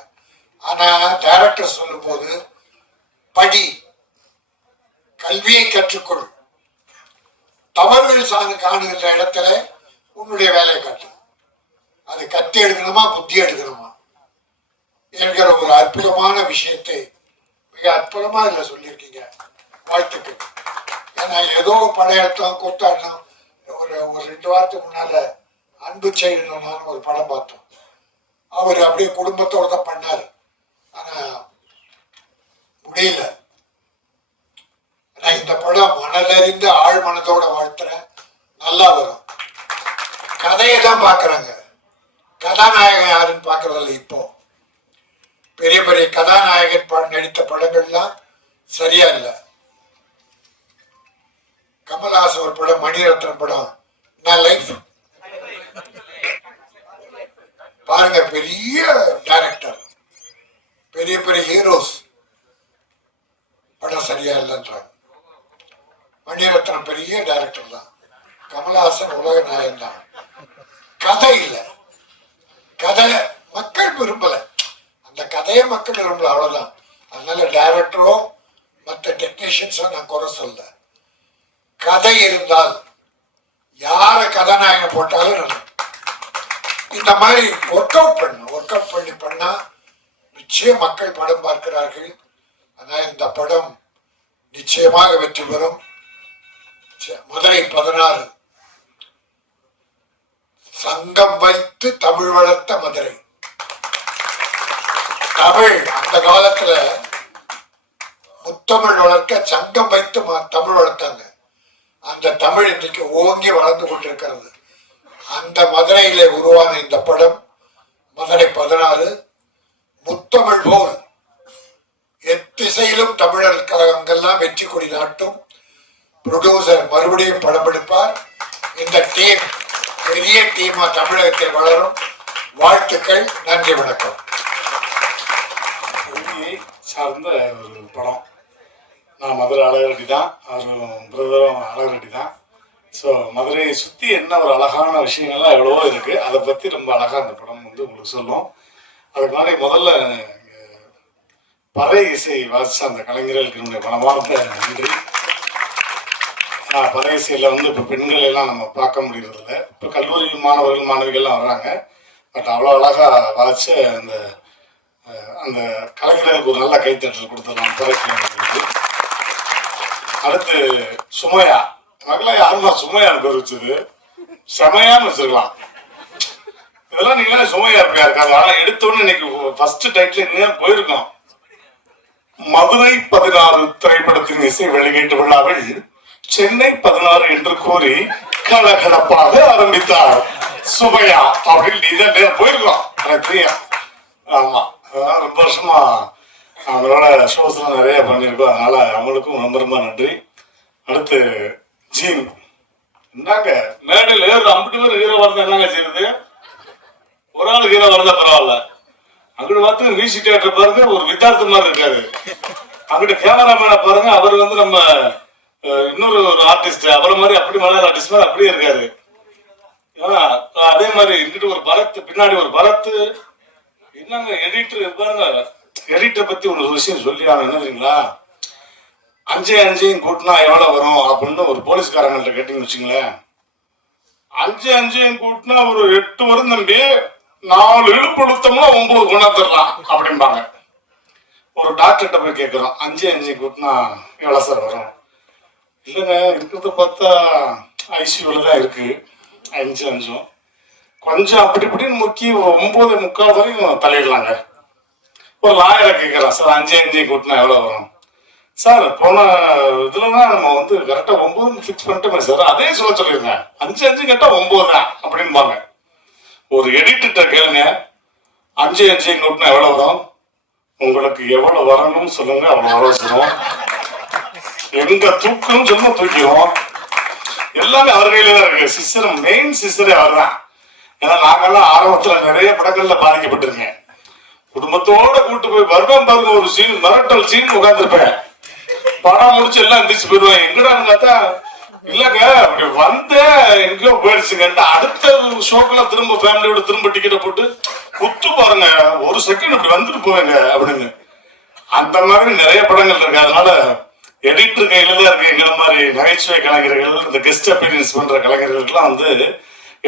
ஆனால் டைரக்டர் சொல்லும்போது படி, கல்வியை கற்றுக்கொள், தவறுகள் காணுகின்ற இடத்துல உன்னுடைய வேலையை காட்டு. அது கத்தி எடுக்கணுமா புத்தி எடுக்கணுமா என்கிற ஒரு அற்புதமான விஷயத்தை மிக அற்புதமா இதுல சொல்லியிருக்கீங்க. வாழ்த்துக்கள். ஏன்னா ஏதோ படையெடுத்தோம் கூத்தாடினோம். ஒரு 2 வாரத்துக்கு முன்னால அன்பு செய்யணும்னு ஒரு படம் பார்த்தோம். அவர் அப்படியே குடும்பத்தோட தான் பண்ணாரு. ஆனா முடியல. நான் இந்த படம் மனதறிந்து ஆழ் மனதோட வாழ்த்துறேன். நல்லா வரும். கதையை தான் பாக்குறாங்க, கதாநாயகன் யாருன்னு பாக்குறதில்ல. இப்போ பெரிய பெரிய கதாநாயகன் நடித்த படங்கள்லாம் சரியா இல்லை. கமல்ஹாசன் ஒரு படம், மணிரத்னம் படம், நான் லைஃப் பாருங்க. பெரிய டைரக்டர், பெரிய பெரிய ஹீரோஸ், படம் சரியா இல்லைன்றாங்க. மணிரத்னம் பெரிய டைரக்டர் தான், கமல்ஹாசன் உலக நாயகன் தான். கதை இல்லை. கதை மக்கள் விரும்பல, அந்த கதையை மக்கள் விரும்பல, அவ்வளவுதான். அதனால டைரக்டரோ மற்ற டெக்னீஷியன்ஸோ நான் குறை சொல்ல. கதை இருந்தால் யார கதாநாயகன் போட்டாலும் நல்லது. இந்த மாதிரி ஒர்க் அவுட் பண்ணி பண்ணா நிச்சயம் மக்கள் படம் பார்க்கிறார்கள். ஆனால் இந்த படம் நிச்சயமாக வெற்றி பெறும். மதுரை 16 சங்கம் வைத்து தமிழ் வளர்த்த மதுரை. தமிழ் அந்த காலத்துல முத்தமிழ் வளர்க்க சங்கம் வைத்து தமிழ் வளர்த்தாங்க. அந்த தமிழ் இன்றைக்கு ஓங்கி வளர்ந்து கொண்டிருக்கிறது. அந்த மதுரையிலே உருவான இந்த படம் மதுரை 16 முத்தமிழ் போல் எத்திசையிலும் தமிழர் கழகங்கள்லாம் வெற்றி கொடி நாட்டும். ப்ரொடியூசர் மறுபடியும் படம் எடுப்பார். இந்த டீம் பெரிய டீமா தமிழகத்தில் வளரும். வாழ்த்துக்கள். நன்றி, வணக்கம். சார்ந்த ஒரு படம். நான் மதுரை அழகரெட்டி தான், அவரும் பிரதரும் அழகரெட்டி தான். ஸோ மதுரையை சுற்றி என்ன ஒரு அழகான விஷயங்கள்லாம் எவ்வளவோ இருக்குது. அதை பற்றி ரொம்ப அழகாக அந்த படம் வந்து உங்களுக்கு சொல்லும். அதுக்கு முன்னாடி முதல்ல பறை இசை வாசித்த அந்த கலைஞர்களுக்கு என்னுடைய மனமார்ந்த நன்றி. பறை இசையில் வந்து இப்போ பெண்கள் எல்லாம் நம்ம பார்க்க முடியறதில்ல. இப்போ கல்லூரி மாணவர்கள் மாணவிகள்லாம் வர்றாங்க. பட் அவ்வளோ அழகாக வாசித்த அந்த கலைஞர்களுக்கு ஒரு நல்ல கைத்தட்டல் கொடுத்துடலாம் பறை கலைஞர்களுக்கு. அடுத்து சுமையா, மகளா யாருமா சுமையான்னு பேர் வச்சது? செமையான்னு வச்சிருக்கலாம். இதெல்லாம் நீங்களே சுமையா இருப்பியா இருக்காங்க. ஆனால் எடுத்தோன்னு இன்னைக்கு ஃபர்ஸ்ட் டைட்டில் இன்னும் போயிருக்கோம். மதுரை 16 திரைப்படத்தின் இசை வெளியீட்டு விழாவில் சென்னை 16 என்று கூறி கலகலப்பாக ஆரம்பித்தார் சுமையா அப்படின்னு நீதான் போயிருக்கோம். எனக்கு தெரியும். ஆமா, அதனால ரொம்ப வருஷமா அவங்களோட ஷோஸ்லாம் நிறைய பண்ணியிருக்கோம். அதனால அவங்களுக்கும் ரொம்ப ரொம்ப நன்றி. அடுத்து ஜீன், என்னங்க மேடையில் 50 பேர் ஹீரோ வரத என்னங்க செய்யுது? ஒரு ஆள் ஹீரோ வரத பரவாயில்ல. அங்கிட்டு பார்த்து மியூசிக் டேரக்டர் பாருங்க, ஒரு வித்தியார்த்த மாதிரி இருக்காரு. அங்கிட்டு கேமராமேனை பாருங்க, அவர் வந்து நம்ம இன்னொரு ஒரு ஆர்டிஸ்ட், அவரை மாதிரி அப்படி மலையாள ஆர்டிஸ்ட் மாதிரி அப்படியே இருக்காரு. அதே மாதிரி இங்கிட்டு ஒரு பரத், பின்னாடி ஒரு பரத். என்னங்க எடிட்டர் பாருங்க. எடிட்டரை பத்தி ஒரு விஷயம் சொல்லி என்ன தெரியுங்களா? 5 கூட்டினா எவ்வளவு வரும் அப்படின்னு ஒரு போலீஸ்காரங்கள்ட்ட கேட்டீங்கன்னு வச்சுங்களேன். 5 கூட்டினா ஒரு 8 வரும் தம்பி, 4 இழுப்பு இழுத்தோம்னா 9 கொண்டாந்துடலாம் அப்படிம்பாங்க. ஒரு டாக்டர்கிட்ட போய் கேட்குறோம், 5 கூட்டினா எவ்வளோ சார் வரும்? இல்லைங்க, இருக்கிறத பார்த்தா ஐசியூல தான் இருக்கு 5 கொஞ்சம் அப்படி இப்படின்னு முக்கி 9.25 வரையும் தலையிடலாங்க. ஒரு லாயரை கேட்குறோம், சார் 5 கூட்டினா எவ்வளோ வரும்? சார் போன இதுல தான் நம்ம வந்து கரெக்டா 9 ஃபிக்ஸ் பண்ணிட்டோமே சார், அதே சொல்லிருங்க, 5 கேட்டா 9 தான் அப்படின்பாங்க. ஒரு எடிட்டர்கிட்ட கேளுங்க, 5 கூட்டினா எவ்வளவு வரும்? உங்களுக்கு எவ்வளவு வரணும்னு சொல்லுங்க, அவ்வளவு வர வச்சிடும். எங்க தூக்கணும் சொல்லுங்க, தூக்கிடும். எல்லாமே அவர் கையில தான் இருக்கு. சிஸ்டர், மெயின் சிஸ்டரே அவர் தான். ஏன்னா நாங்கெல்லாம் ஆரம்பத்துல நிறைய படங்கள்ல பாதிக்கப்பட்டிருக்கேன். குடும்பத்தோட கூட்டு போய் வருவேன் பாருங்க, ஒரு சீன் மிரட்டல் சீன் உட்காந்துருப்பேன். படம் முடிச்சு எல்லாம் எந்திரிச்சு போயிடுவேன். எங்கடான்னு பார்த்தா இல்லங்க அப்படி வந்து எங்கேயோ போயிடுச்சுங்க. அடுத்த ஷோக்குள்ள திரும்ப ஃபேமிலியோட திரும்ப டிக்கெட்டை போட்டு குத்து பாருங்க, ஒரு செகண்ட் இப்படி வந்துட்டு போவேங்க அப்படின்னு. அந்த மாதிரி நிறைய படங்கள் இருக்கு. அதனால எடிட்டர் கையில தான் இருக்கு. எங்களை மாதிரி நகைச்சுவை கலைஞர்கள், இந்த கெஸ்ட் அப்பீரியன்ஸ் பண்ற கலைஞர்களுக்கெல்லாம் வந்து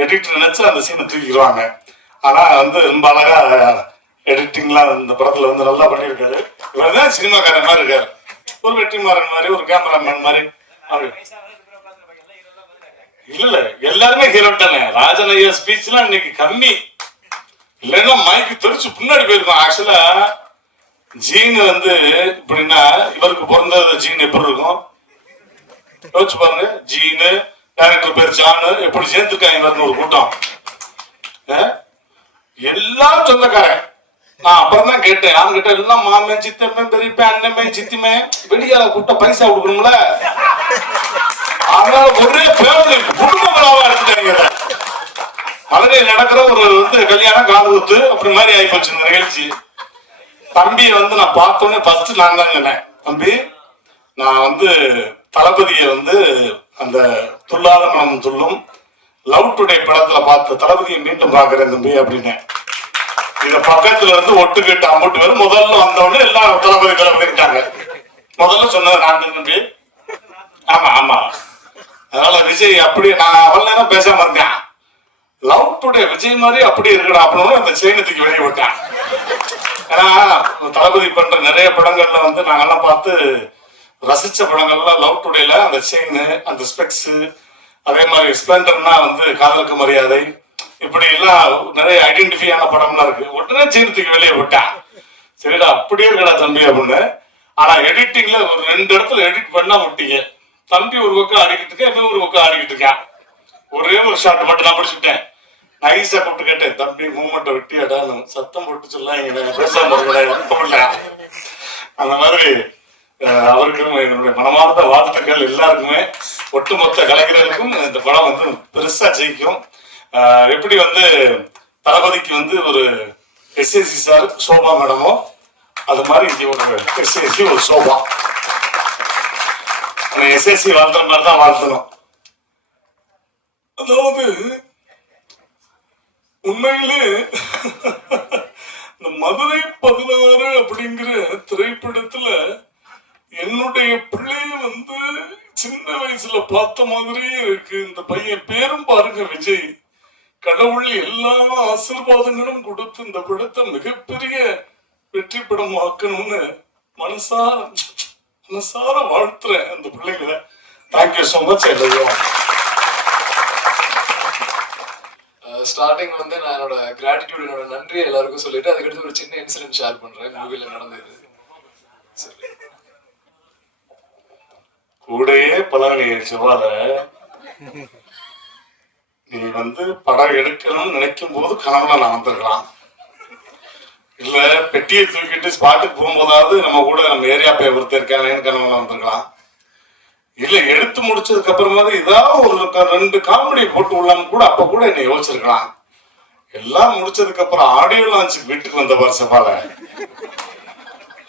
எடிட்டர் நினைச்சு அந்த சீனை தூக்கிடுவாங்க. ஆனா வந்து ரொம்ப அழகா எடிட்டிங்லாம் இந்த படத்துல வந்து நல்லா பண்ணியிருக்காரு. இவர் தான் சினிமாக்காரன் மாதிரி இருக்காரு, ஒரு வெற்றிமாறன் மாதிரி, ஒரு கேமராமேன் மாதிரி. இல்ல எல்லாருமே ஹீரோ தானே. ராஜன் ஐயா ஸ்பீச்லாம் இன்னைக்கு கம்மி, இல்லைன்னா மைக்கு தெரிச்சு பின்னாடி போயிருக்கோம். ஆக்சுவலா ஜீன் வந்து இப்படின்னா இவருக்கு பிறந்த ஜீன் எப்படி இருக்கும் யோசிச்சு பாருங்க. ஜீனு டைரக்டர் பேர் ஜானு, எப்படி சேர்ந்துருக்காங்க இவருக்கு ஒரு கூட்டம். எல்லாம் சொந்தக்காரன். நான் அப்புறம் தான் கேட்டேன், நான் கிட்ட எல்லாம் மாமன் சித்தம்மன் பெரியப்பேன் அண்ணன் சித்திமே வெளியால கூட்ட பைசா கொடுக்கணும்ல, அதனால ஒரே ஃபேமிலி குடும்பங்களாவா எடுத்துட்டாங்க. மதுரையில் நடக்கிற ஒரு வந்து கல்யாணம் காது குத்து அப்படி மாதிரி ஆயிப்போச்சு இந்த நிகழ்ச்சி. தம்பியை வந்து நான் பார்த்தோன்னே ஃபர்ஸ்ட் நான் தான் சொன்னேன், தம்பி நான் வந்து தளபதியை வந்து அந்த துல்லாத மனம் துள்ளும் லவ் டுடே படத்துல பார்த்த தளபதியை மீண்டும் பார்க்கிறேன் தம்பி அப்படின்னு. இத பக்கத்துல இருந்து ஒட்டுக்கிட்டு அம்பட்டு பேர் முதல்ல வந்தவொடனே எல்லாம் தளபதி தளபதிட்டாங்க. முதல்ல சொன்னது நான் தம்பி. ஆமா ஆமா. அதனால விஜய் அப்படி நான் அவ்வளவு நேரம் பேசாம இருந்தேன். லவ் டுடே விஜய் மாதிரி அப்படி இருக்கணும் அப்படின்னு அந்த செயினத்துக்கு வெளியே விட்டேன். ஏன்னா தளபதி பண்ற நிறைய படங்கள்ல வந்து நாங்கெல்லாம் பார்த்து ரசிச்ச படங்கள்லாம் லவ் டுடேல அந்த செயின், அந்த ஸ்பெக்ஸ், அதே மாதிரி ஸ்பிளண்டர்னா வந்து காதலுக்கு மரியாதை, இப்படி எல்லாம் நிறைய ஐடென்டிஃபையான படம்லாம் இருக்கு. உடனே செயினத்துக்கு வெளியே விட்டேன். சரிடா அப்படியே இருக்கடா தம்பி அப்படின்னு. ஆனா எடிட்டிங்ல ஒரு 2 இடத்துல எடிட் பண்ணா விட்டீங்க. தம்பி ஒரு பக்கம் ஆடிக்கிட்டு இருக்கேன், இன்னும் ஒரு பக்கம் ஆடிக்கிட்டு இருக்கேன். ஒரே ஒரு ஷாட் மட்டும் நான் முடிச்சுட்டேன். நைஸா கூப்பிட்டு கேட்டேன், தம்பி மூமெண்ட்டை வெட்டியாடா சத்தம் போட்டு சொல்லாங்க பேசாம அந்த மாதிரி. அவருக்கும் என்னுடைய மனமார்ந்த வாழ்த்துக்கள் எல்லாருக்குமே, ஒட்டுமொத்த கலைஞர்களுக்கும். இந்த படம் வந்து பெருசா ஜெயிக்கும். எப்படி வந்து தளபதிக்கு வந்து ஒரு எஸ்எஸ்சி சார் சோபா மேடமோ அது மாதிரி இங்க ஒரு எஸ்எஸ்சி ஒரு சோபா. எஸ்எஸ்சி வாழ்த்துற மாதிரி தான் வாழ்த்தணும். அதாவது உண்மையிலே இந்த மதுரை 16 அப்படிங்கிற திரைப்படத்துல என்னுடைய பிள்ளைய வந்து சின்ன வயசுல பார்த்த மாதிரியே இருக்கு. இந்த பையன் பேரும் பாருங்க விஜய். கடவுள் எல்லா ஆசீர்வாதங்களும் கொடுத்து இந்த படத்தை மிகப்பெரிய வெற்றி படம் ஆக்கணும்னு மனசார வாழ்த்துறேன் அந்த பிள்ளைங்களை. Thank you so much. ஸ்டார்டிங் வந்து நான் என்னோட கிராட்டிடியூட், என்னோட நன்றியை எல்லாருக்கும் சொல்லிட்டு அதுக்கடுத்து ஒரு சின்ன இன்சிடென்ட் ஷேர் பண்றேன். மூவில நடந்தது. கூடையே பழனி செவ்வால நீ வந்து படம் எடுக்கணும்னு நினைக்கும் போது கனவுல நான் வந்திருக்கலாம். இல்ல பெட்டியை தூக்கிட்டு ஸ்பாட்டுக்கு போகும்போதாவது நம்ம கூட நம்ம ஏரியா போய் ஒருத்தர் இருக்கானேன்னு கனவுல வந்திருக்கலாம். இல்ல எடுத்து முடிச்சதுக்கு அப்புறமாவது ஏதாவது ஒரு 2 காமெடி போட்டு உள்ளான்னு கூட அப்ப கூட என்னை யோசிச்சிருக்கலாம். எல்லாம் முடிச்சதுக்கு அப்புறம் ஆடியோ லான்ச்சுக்கு வீட்டுக்கு வந்த பாரு செவ்வால.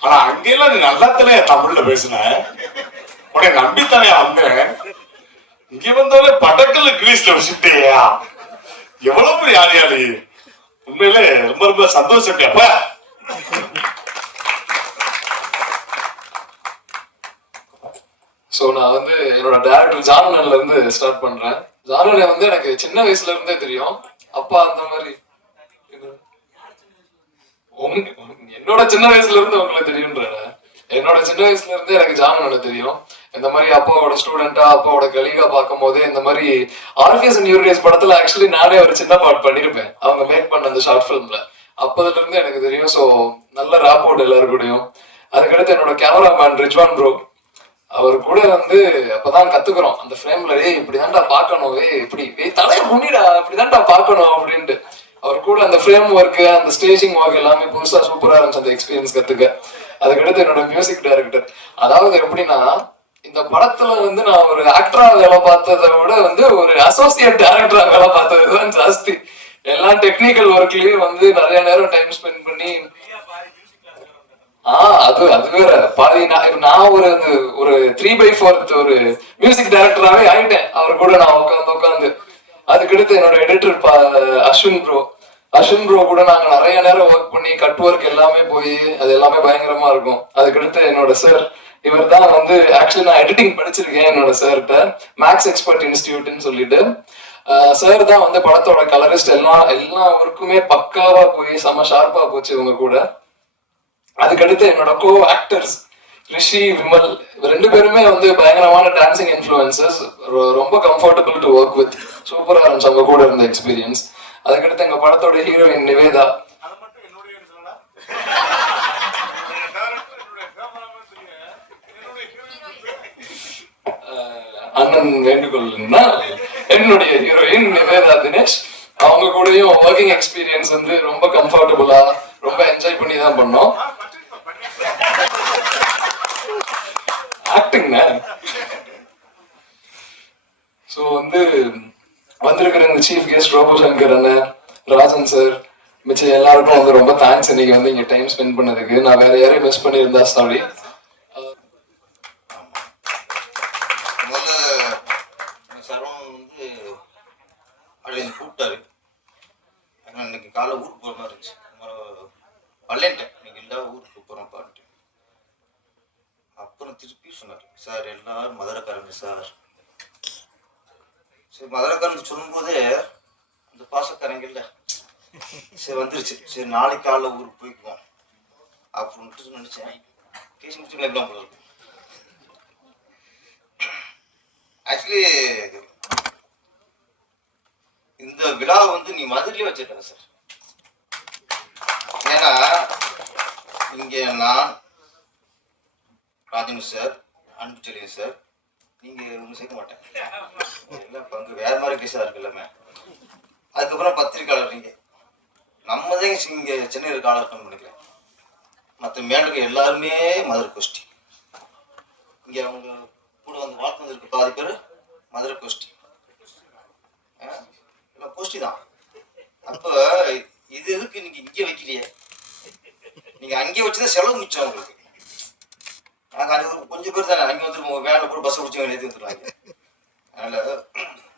ஆனா அங்கெல்லாம் நீ நல்லாத்தானே தமிழ்ல பேசின, உடைய நம்பித்தானே வந்தேன். இங்க வந்தாலே படக்கல் கிரீஸ்ல வச்சுட்டேயா, எவ்வளவு பெரிய ஆளியாளி. உண்மையிலே ரொம்ப ரொம்ப சந்தோஷம். அப்ப ஸோ நான் வந்து என்னோட டேரக்டர் ஜானன்ல இருந்து ஸ்டார்ட் பண்றேன். ஜானனை வந்து எனக்கு சின்ன வயசுல இருந்தே தெரியும். அப்பா அந்த மாதிரி என்னோட சின்ன வயசுல இருந்து உங்களுக்கு தெரியும்ன்ற, என்னோட சின்ன வயசுல இருந்தே எனக்கு ஜானனோட தெரியும். இந்த மாதிரி அப்பாவோட ஸ்டூடெண்டா, அப்பாவோட கலீகா பார்க்கும் போது இந்த மாதிரி ஆர்பிஎஸ் நியூரியஸ் படத்துல ஆக்சுவலி நானே ஒரு சின்ன பார்ட் பண்ணிருப்பேன் அவங்க மேக் பண்ண அந்த ஷார்ட் பிலிம்ல. அப்பதுல இருந்து எனக்கு தெரியும். ஸோ நல்ல ராப்போர்ட் எல்லாரும் கூடயும். அதுக்கடுத்து என்னோட கேமராமேன் ரிஜ்வான் ப்ரோ, அவர் கூட வந்து அப்பதான் கத்துக்கிறோம் அந்த ஃப்ரேம்ல, இப்படிதான்டா பார்க்கணும், இப்படி தலையை முன்னிடா இப்படிதான்டா பார்க்கணும் அப்படின்ட்டு. அவர் கூட அந்த ஃப்ரேம் ஒர்க், அந்த ஸ்டேஜிங் ஒர்க் எல்லாமே புதுசா சூப்பரா இருந்துச்சு அந்த எக்ஸ்பீரியன்ஸ் கத்துக்க. அதுக்கடுத்து என்னோட மியூசிக் டைரக்டர், அதாவது எப்படின்னா இந்த படத்துல வந்து நான் ஒரு ஆக்டரா வேலை பார்த்ததை விட வந்து ஒரு அசோசியேட் டைரக்டரா வேலை பார்த்ததுதான் ஜாஸ்தி. எல்லா டெக்னிக்கல் ஒர்க்லயும் வந்து நிறைய நேரம் டைம் ஸ்பெண்ட் பண்ணி அது வேற பாதி. நான் ஒரு 3/4 ஒரு மியூசிக் டைரக்டராகவே ஆயிட்டேன் அவர் கூட நான் உட்காந்து. அதுக்கடுத்து என்னோட எடிட்டர் அஸ்வின் ப்ரோ கூட நாங்க நிறைய நேரம் ஒர்க் பண்ணி கட் ஒர்க் எல்லாமே போய் அது எல்லாமே பயங்கரமா இருக்கும். அதுக்கடுத்து என்னோட சார் இவர் தான் ஆக்சுவலி நான் எடிட்டிங் படிச்சிருக்கேன் என்னோட சார்கிட்ட, மேக்ஸ் எக்ஸ்பர்ட் இன்ஸ்டியூட்னு சொல்லிட்டு. சார் தான் படத்தோட கலரிஸ்ட், எல்லா ஒர்க்குமே பக்காவா போய் செம ஷார்ப்பா போச்சு இவங்க கூட. அதுக்கடுத்து என்னோட கோ ஆக்டர்ஸ் ரிஷி, விமல், 2 பேருமே பயங்கரமான டான்சிங் இன்ஃப்ளூயன்சஸ். ரொம்ப கம்ஃபர்டபுள் டு ஒர்க் வித். சூப்பரா இருந்துச்சு அவங்க கூட இருந்த எக்ஸ்பீரியன்ஸ். அதுக்கடுத்து எங்க படத்தோட ஹீரோயின் நிவேதா. அண்ணன் வேண்டுகோள்னா என்னுடைய ஹீரோயின் நிவேதா தினேஷ். அவங்க கூடயும் ஒர்க்கிங் எக்ஸ்பீரியன்ஸ் ரொம்ப கம்ஃபர்டபுளா ரொம்ப என்ஜாய் பண்ணி தான் பண்ணோம். ஆக்டிங்னா ஸோ வந்திருக்கிற இந்த சீஃப் கெஸ்ட் ரோபோ சங்கர் அண்ணன், ராஜன் சார், மிச்சம் எல்லாருக்கும் ரொம்ப தேங்க்ஸ் இன்னைக்கு இங்க டைம் ஸ்பெண்ட் பண்ணதுக்கு. நான் வேற யாரையும் மிஸ் பண்ணியிருந்தா சாரி. கூப்பிட்டாரு. இன்னைக்கு காலைல ஊருக்கு போகிற மாதிரி இருந்துச்சு. வரலேன்ட்டேன், இன்னைக்கு எல்லா ஊருக்கு போகிறோம் பாட்டு. அப்புறம் திருப்பி சொன்னார், சார் எல்லாரும் மதுரைக்காரங்க சார். சரி மதுரைக்காரங்க சொல்லும்போது அந்த பாசக்காரங்கல்ல சரி வந்துருச்சு. சரி நாளைக்கு காலைல ஊருக்கு போய்க்குவோம் அப்படின்ட்டு நினச்சேன். கேஸ் முடிச்சு எப்படிலாம் போல இருக்கு. ஆக்சுவலி இந்த விழாவை நீ மதுரையிலே வச்சிருக்க சார். ஏன்னா இங்க நான், ராஜன் சார், அன்புச்செழியன் சார், நீங்க ஒன்றும் சேர்க்க மாட்டேன் எல்லாம் பங்கு வேற மாதிரி கேஸா இருக்கு எல்லாமே. அதுக்கப்புறம் பத்திரிக்கையாளர் நீங்க, நம்ம தான் இங்க சென்னை இருக்க ஆளர் இருக்கணும்னு நினைக்கிறேன். மற்ற மேலுக்கு எல்லாருமே மதுரை கோஷ்டி. இங்க அவங்க கூட வாழ்க்கை வந்திருக்க பாதி பேர் மதுரை கோஷ்டி, எல்லாம் கோஷ்டி தான். அப்ப இது எதுக்கு நீங்க இங்கே வைக்கிறிய? நீங்க அங்கே வச்சுதான் செலவு மிச்சம் உங்களுக்கு. நாங்கள் அங்கே கொஞ்சம் பேர் தானே அங்கே வந்துருவோம், வேலை கூட பஸ் பிடிச்சி ஏற்றி வந்துடுவாங்க. அதனால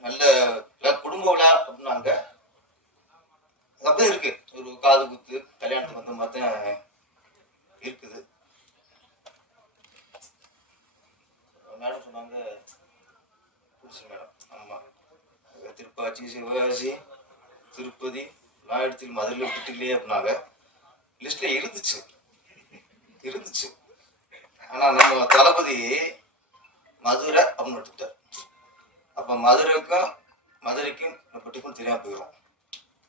நல்ல குடும்ப விழா அப்படின்னாங்க. அப்படியே இருக்கு, ஒரு காது குத்து கல்யாணத்துக்கு வந்த மாதிரி தான் இருக்குது. மேடம் சொன்னாங்க மேடம், ஆமா திருப்பாச்சி, சிவகாசி, திருப்பதி, நாயுடுத்தில் மதுரையில் விட்டுட்டுலையே அப்படின்னாங்க. லிஸ்ட்ல இருந்துச்சு. ஆனா நம்ம தளபதி மதுரை அப்படின்னு எடுத்துட்டார். அப்ப மதுரைக்கும் டிஃபன் தெரியாம போயிடும்.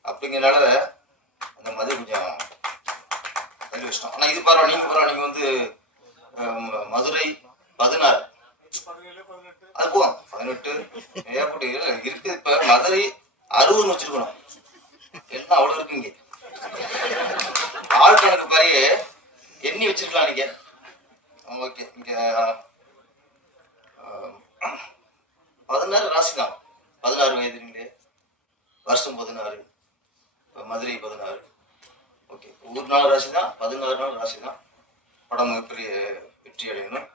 அப்படிங்கிறனால அந்த மதுரை கொஞ்சம் தள்ளி வச்சிட்டோம். ஆனா இது பரவாயில்ல, நீங்க மதுரை 16 அது போகும் 18 ஏற்பட்டு இருக்கு. இப்ப மதுரை 60 வச்சிருக்கணும். என்ன அவ்வளவு இருக்குங்க. ஆள் கணக்கு பாரு எண்ணி வச்சிருக்கலாம் நீங்க. ஓகே, இங்க 16 ராசி தான். 16 வயதுங்களே, வருஷம் 16, மதுரை 16. ஓகே, ஒரு நாள் ராசி தான், 16 நாள் ராசி தான். படம் மிகப்பெரிய வெற்றி அடையணும்.